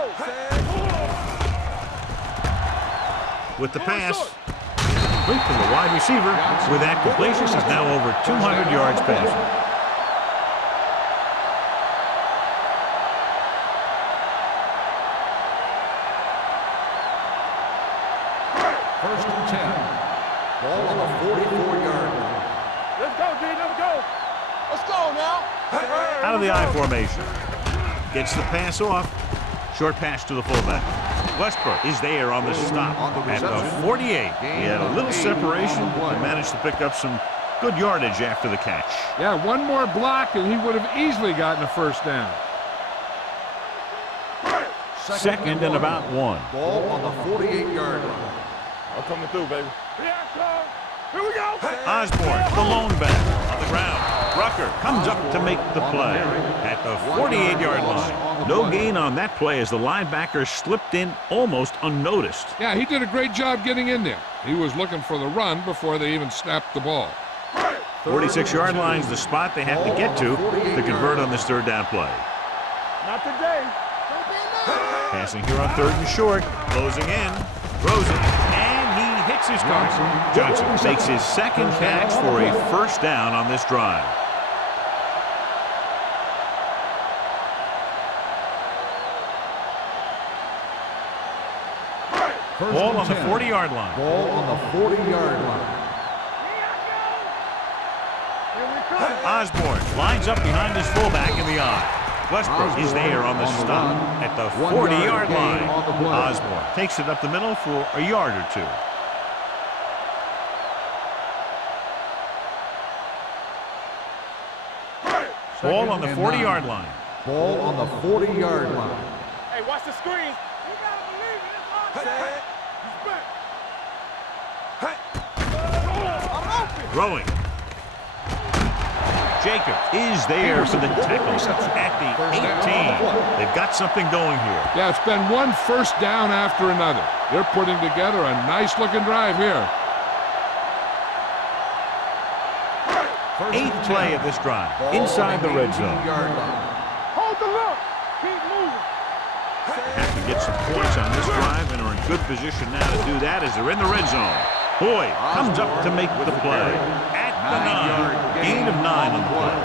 With the pass, complete to the wide receiver. With that completion, he's now over 200 yards passing. Out of the I formation. Gets the pass off. Short pass to the fullback. Westbrook is there on the stop at the 48. He had a little separation and managed to pick up some good yardage after the catch. Yeah, one more block and he would have easily gotten a first down. Second and about 1. Ball on the 48-yard line. I'm coming through, baby. Here I come. Here we go. Osborne, the lone back, on the ground. Rucker comes up to make the play at the 48-yard line. No gain on that play as the linebacker slipped in almost unnoticed. Yeah, he did a great job getting in there. He was looking for the run before they even snapped the ball. 46-yard line is the spot they have to get to convert on this third down play. Not today. Passing here on third and short, closing in, throws it, and he hits his target. Johnson makes his second catch for a first down on this drive. Ball on the 40-yard line. Ball on the 40-yard line. Osborne lines up behind his fullback in the I. Westbrook is there on the stop at the 40-yard line. Osborne takes it up the middle for a yard or two. Ball on the 40-yard line. Ball on the 40-yard line. Hey, watch the screen. You gotta believe it. It's onside. I'm open. Throwing. Jacob is there for the tackle at the 18. They've got something going here. Yeah, it's been one first down after another. They're putting together a nice-looking drive here. Eighth play of this drive, inside the red zone. Hold the look. Keep moving. They have to get some points on this drive and are in good position now to do that as they're in the red zone. Boyd comes up to make the play at the 9. Gain of 9 on the play.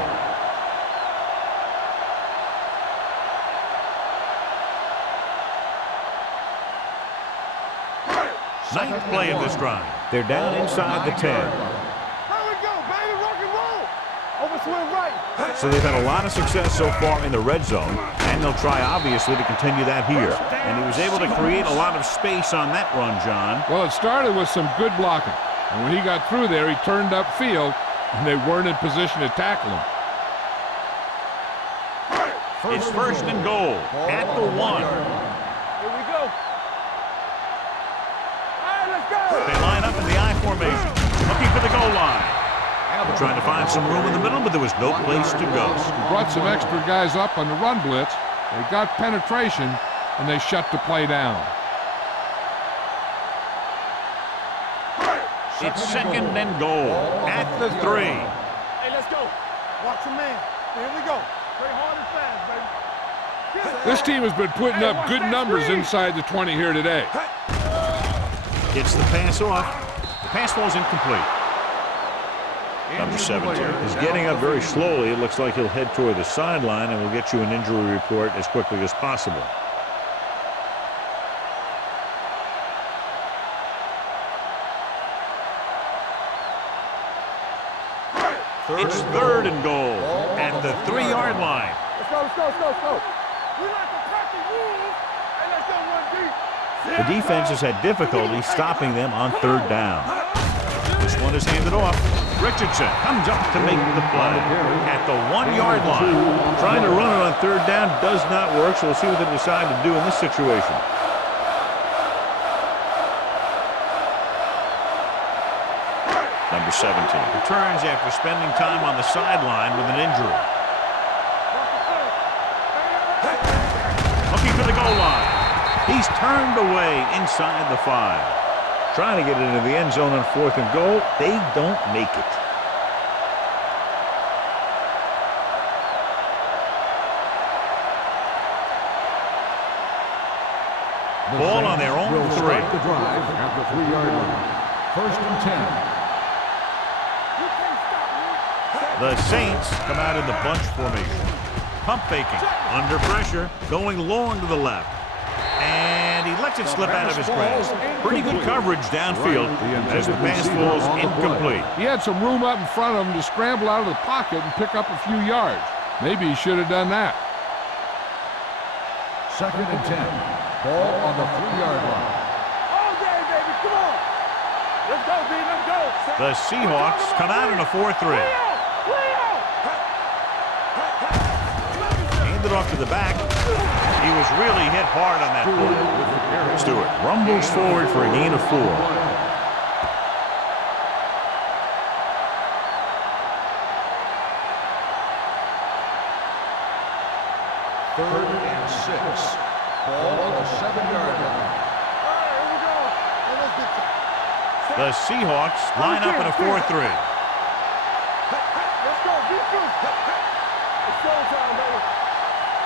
Ninth play of this drive. They're down inside the 10. Here we go, baby. Rock and roll. Over swing right. So they've had a lot of success so far in the red zone, and they'll try, obviously, to continue that here. And he was able to create a lot of space on that run, John. Well, it started with some good blocking. And when he got through there, he turned upfield, and they weren't in position to tackle him. It's first and goal at the 1. Here we go. All right, let's go. They line up in the I formation, looking for the goal line. Trying to find some room in the middle, but there was no place to go. He brought some extra guys up on the run blitz. They got penetration, and they shut the play down. It's second and goal at the 3. Hey, let's go. Watch your man. Here we go. Play hard and fast, baby. This team has been putting up good numbers inside the 20 here today. Gets the pass off. The pass falls incomplete. Number 17 is getting up very slowly. It looks like he'll head toward the sideline, and we'll get you an injury report as quickly as possible. It's third and goal at the 3-yard line. Let's go, let's go, let's go, let's go. We like to pack the rules, and let's go run deep. The defense has had difficulty stopping them on third down. This one is handed off. Richardson comes up to make the play at the 1-yard line. Trying to run it on third down does not work, so we'll see what they decide to do in this situation. Number 17 returns after spending time on the sideline with an injury. Looking for the goal line. He's turned away inside the 5. Trying to get into the end zone on fourth and goal. They don't make it. Ball on their own 3. The drive at the 3-yard line. First and 10. The Saints come out in the bunch formation. Pump faking, under pressure, going long to the left. And he lets it slip out of his grasp. Pretty good coverage downfield as the pass falls incomplete. He had some room up in front of him to scramble out of the pocket and pick up a few yards. Maybe he should have done that. 2nd and 10. Ball on the 3-yard line. All day, baby. Come on. Let's go, B. Let's go. The Seahawks come out in a 4-3. Handed off to the back. He was really hit hard on that play. Stewart rumbles forward for a gain of 4. 3rd and 6. Ball on the 7-yard line. All right, here we go. Now let's get to it. The Seahawks line up in a 4-3. Let's go. Defense. It's showtime, baby.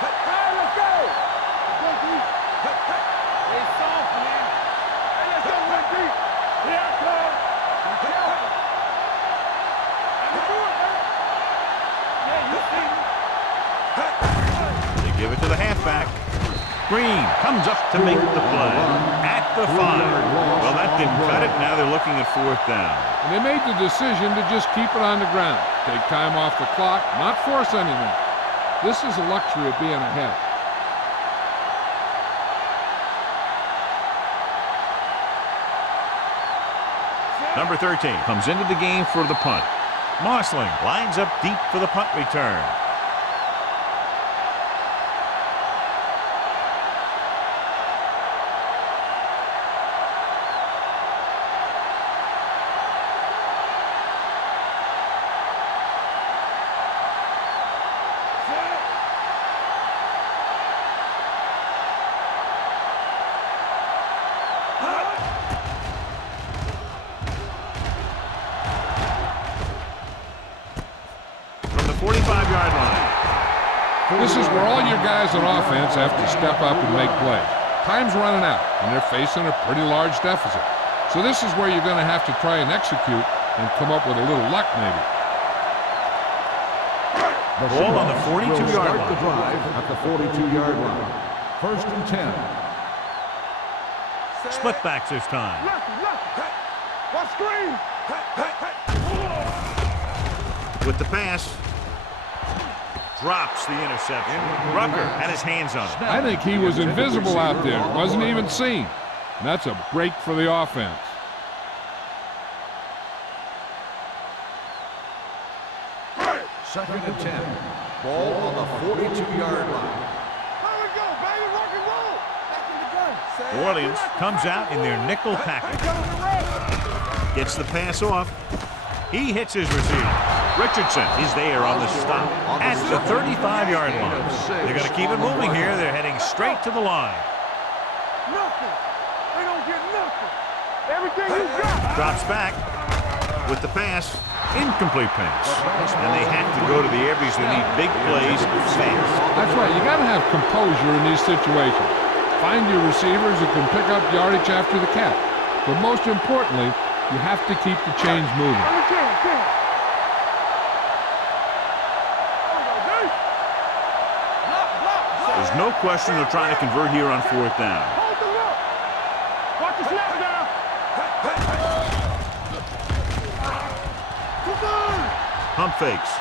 All right, let's go. Let's go deep. Hey, soft, man. Hey, let's go one deep. Here I come. Be careful. Let me do it, man. Yeah, you see me. They give it to the halfback. Green comes up to make the play at the 5. Well, that didn't cut it. Now they're looking at 4th down. And they made the decision to just keep it on the ground. Take time off the clock, not force anything. This is a luxury of being ahead. Number 13 comes into the game for the punt. Mossling lines up deep for the punt return. From the 45-yard line. This is where all your guys on offense have to step up and make plays. Time's running out, and they're facing a pretty large deficit. So this is where you're going to have to try and execute and come up with a little luck, maybe. Ball on the 42-yard The line. drive at the 42-yard line. 1st and 10. Split backs this time. Lucky. What screen? With the pass. Drops the interception. Rucker had his hands on it. I think he was invisible out there. Wasn't even seen. And that's a break for the offense. Second and 10. Ball on the 42-yard line. Here we go, baby. Rock and roll. Back in the gun. New Orleans comes out in their nickel package. Gets the pass off. He hits his receiver. Richardson is there on the stop at the 35-yard line. They're going to keep it moving here. They're heading straight to the line. Nothing. They don't get nothing. Everything you got. Drops back with the pass. Incomplete pass. And they have to go to the air because they need big plays fast. That's right. You got to have composure in these situations. Find your receivers who can pick up yardage after the catch. But most importantly, you have to keep the chains moving. There's no question they're trying to convert here on 4th down. Hold the look. Watch the snap down. Pump fakes.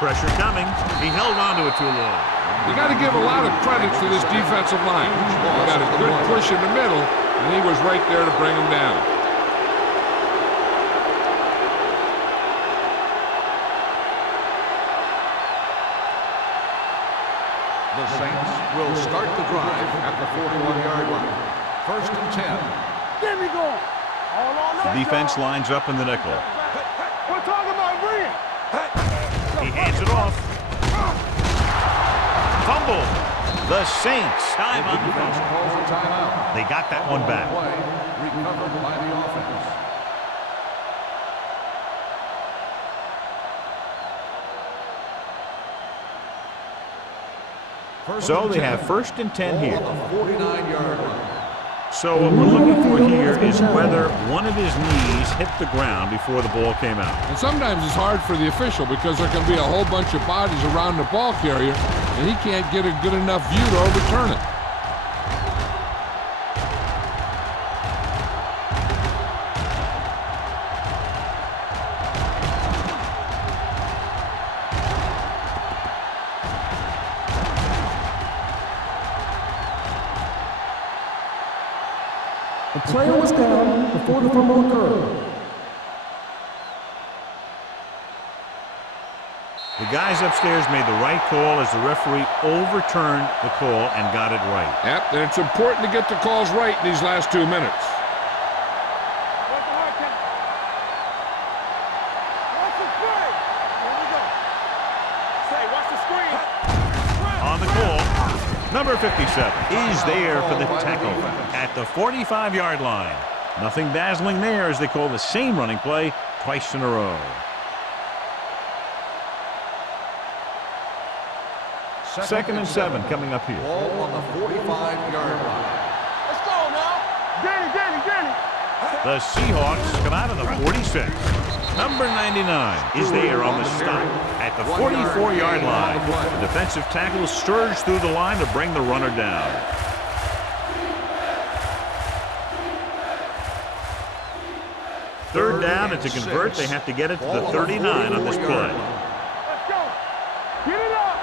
Pressure coming. He held on to it too long. You got to give a lot of credit to this defensive line. He got a good push in the middle, and he was right there to bring him down. The Saints will start the drive at the 41-yard line. 1st and 10. Get me going. All on The defense lines up in the nickel. We're talking about Green. He hands it off. Fumble. The Saints time on the Defense phone. calls a timeout. They got that one back. Play recovered by the offense. So they have 1st and 10 Ball here. on the 49-yard line. So what we're looking for here is whether one of his knees hit the ground before the ball came out. And sometimes it's hard for the official because there can be a whole bunch of bodies around the ball carrier, and he can't get a good enough view to overturn it. Trail was down before the fumble occurred. The guys upstairs made the right call as the referee overturned the call and got it right. Yep, and it's important to get the calls right in these last 2 minutes. Watch the hard count. Watch the play. Here we go. Say, watch the screen. On the call, number 57 is there for the tackle at the 45-yard line. Nothing dazzling there as they call the same running play twice in a row. Second and 7 coming up here. Ball on the 45-yard line. Let's go now. Danny. The Seahawks come out of the 46. Number 99 is there on the stop at the 44-yard line. The defensive tackle surged through the line to bring the runner down. Third down, and to convert, they have to get it to the 39 on this play. Let's go. Get it up.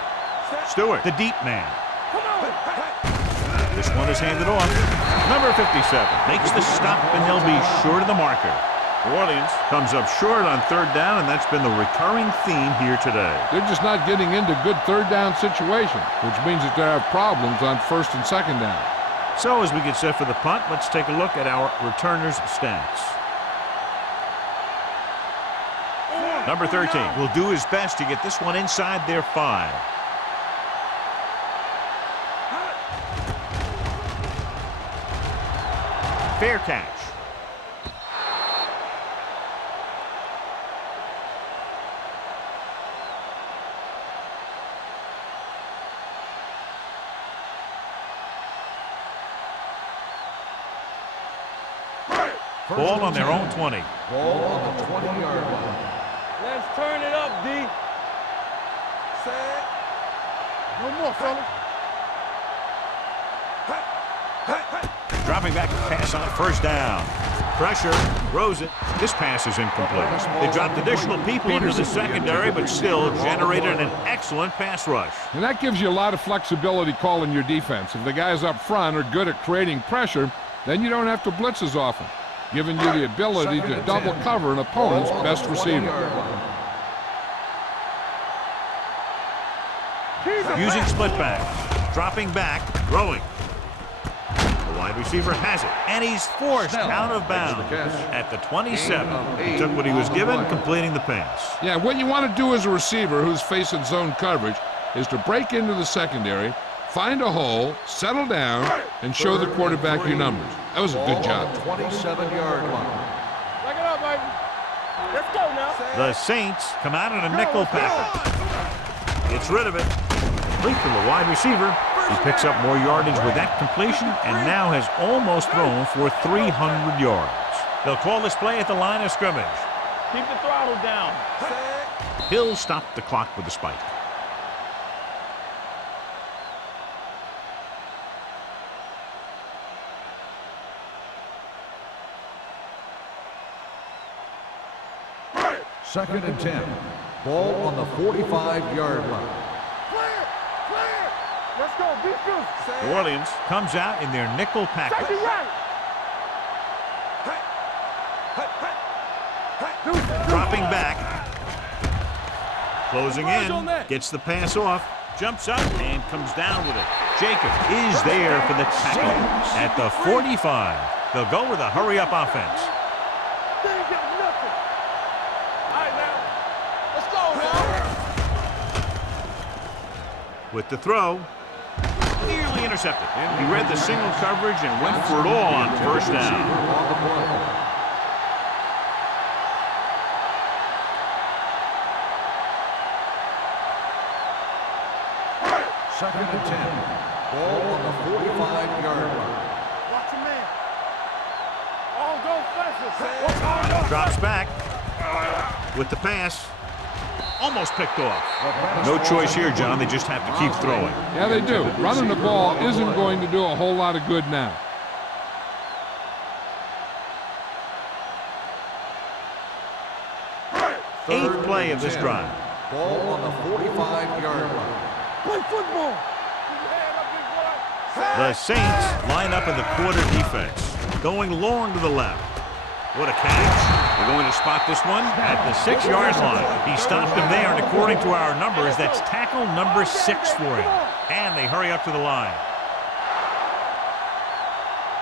Stewart, the deep man. Come on. This one is handed off. Number 57 makes the stop, and they'll be short of the marker. New Orleans comes up short on third down, and that's been the recurring theme here today. They're just not getting into good third down situations, which means that they have problems on first and second down. So as we get set for the punt, let's take a look at our returners' stats. Number 13 will do his best to get this one inside their 5. Fair catch. Ball on their own 20. Ball on the 20-yard line. Let's turn it up, D. Set. No more, fellas. Dropping back to pass on first down. Pressure, throws it. This pass is incomplete. They dropped additional people into the secondary, but still generated an excellent pass rush. And that gives you a lot of flexibility calling your defense. If the guys up front are good at creating pressure, then you don't have to blitz as often, giving you the ability to double cover an opponent's best receiver. Using split back, dropping back, throwing. The wide receiver has it, and he's forced out of bounds at the 27. He took what he was given, completing the pass. Yeah, what you want to do as a receiver who's facing zone coverage is to break into the secondary, find a hole, settle down, and show the quarterback your numbers. That was a good job. 27-yard line. Back it up, baby. Let's go now. The Saints come out in a nickel package. Gets rid of it. Complete to the wide receiver. He picks up more yardage with that completion and now has almost thrown for 300 yards. They'll call this play at the line of scrimmage. Keep the throttle down. He'll stop the clock with a spike. Second and 10. Ball on the 45-yard line. Clear. Let's go. Defense. New Orleans comes out in their nickel package. Take it right. Dropping back. Closing in. Gets the pass off. Jumps up and comes down with it. Jacob is there for the tackle at the 45. They'll go with a hurry-up offense. They ain't got nothing. All right, now. Let's go, now. With the throw, nearly intercepted. He read the single coverage and went for it all on first down. On the play. Second and 10. Ball on the 45-yard line. Watch your man. All go flexible. Drops back with the pass. Almost picked off. No choice here, John. They just have to keep throwing. Yeah, they do. Running the ball isn't going to do a whole lot of good now. Eighth play of this drive. Ball on the 45-yard line. Play football. Keep your head up, big boy. The Saints line up in the quarter defense. Going long to the left. What a catch. We're going to spot this one At the 6-yard line. He stopped him there, and according to our numbers, that's tackle number 6 for him. And they hurry up to the line.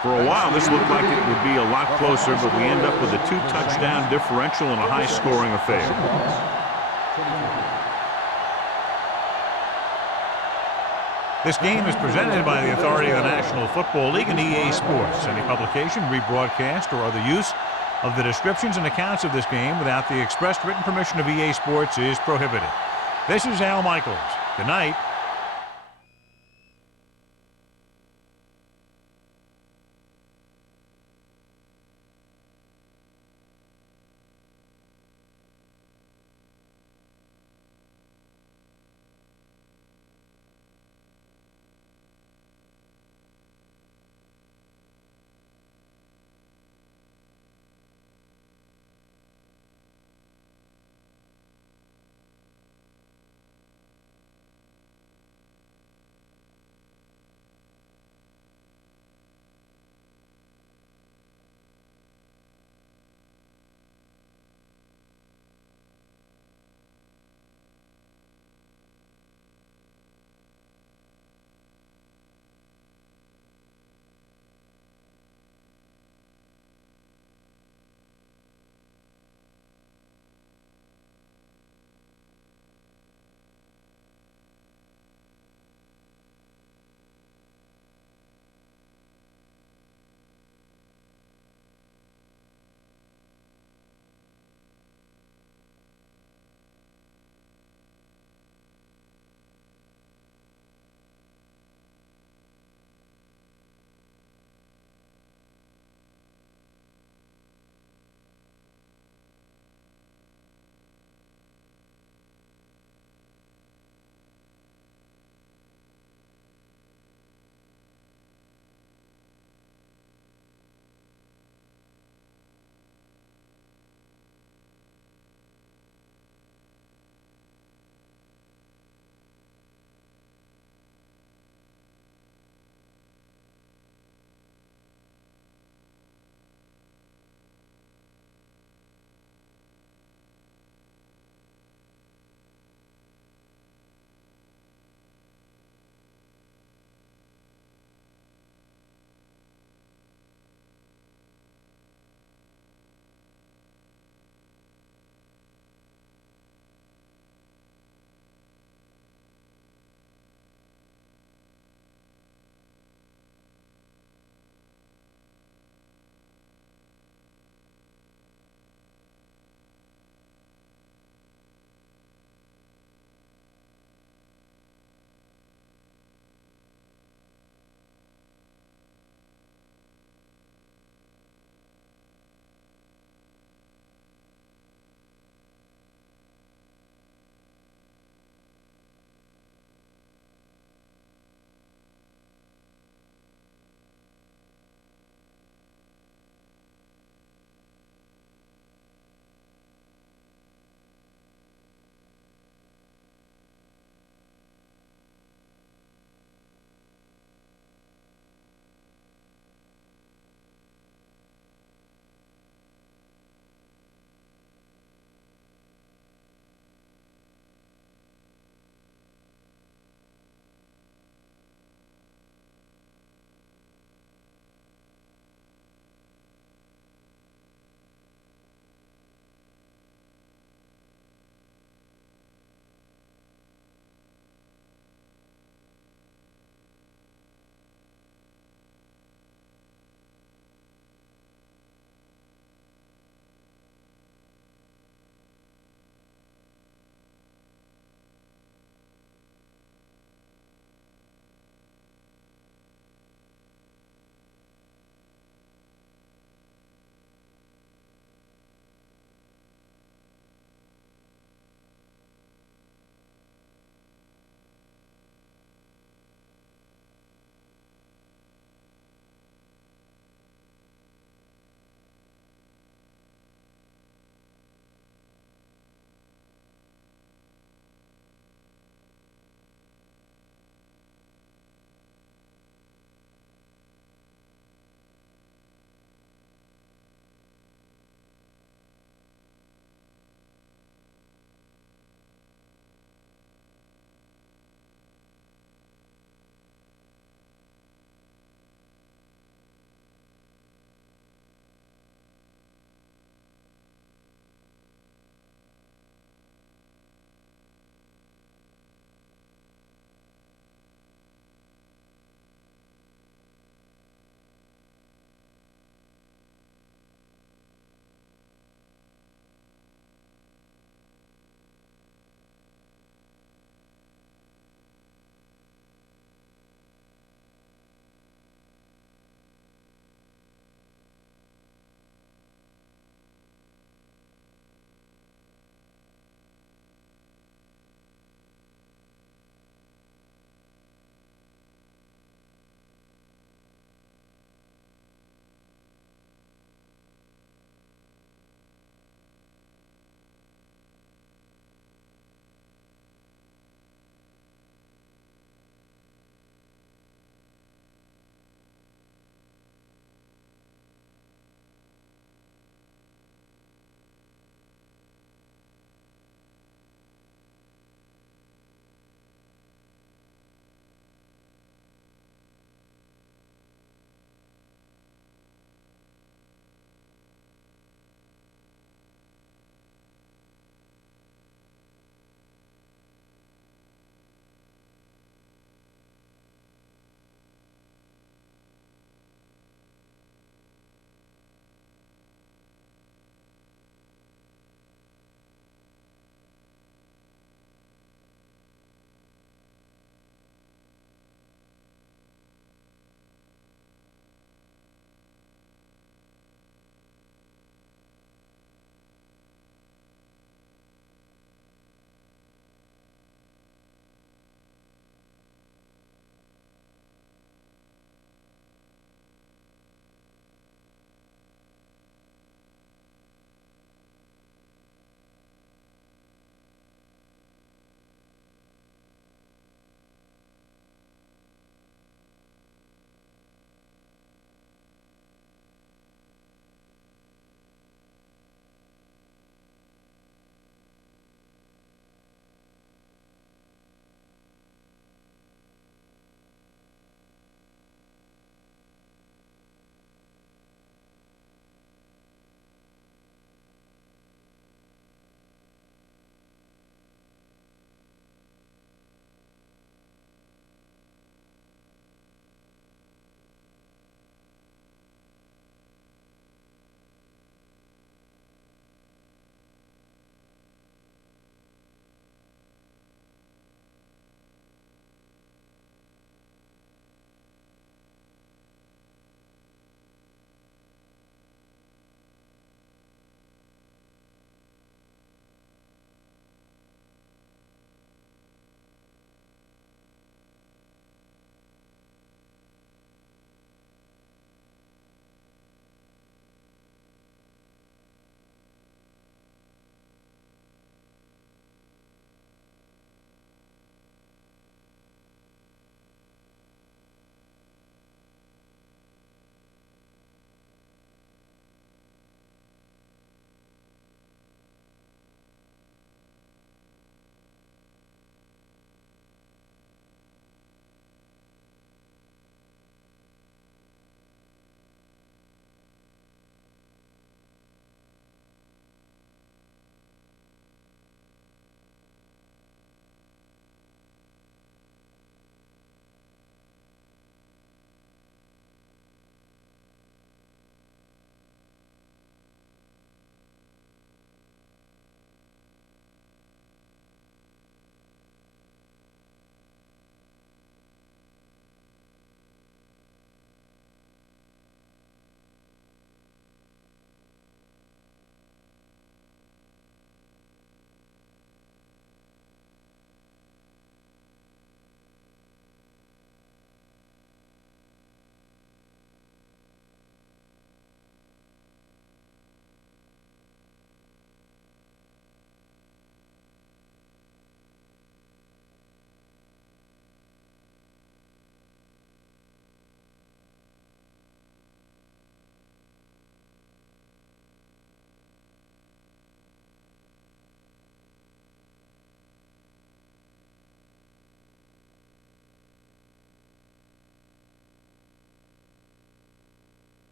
For a while, this looked like it would be a lot closer, but we end up with a 2-touchdown differential and a high-scoring affair. This game is presented by the authority of the National Football League and EA Sports. Any publication, rebroadcast, or other use of the descriptions and accounts of this game without the expressed written permission of EA Sports is prohibited. This is Al Michaels. Good night.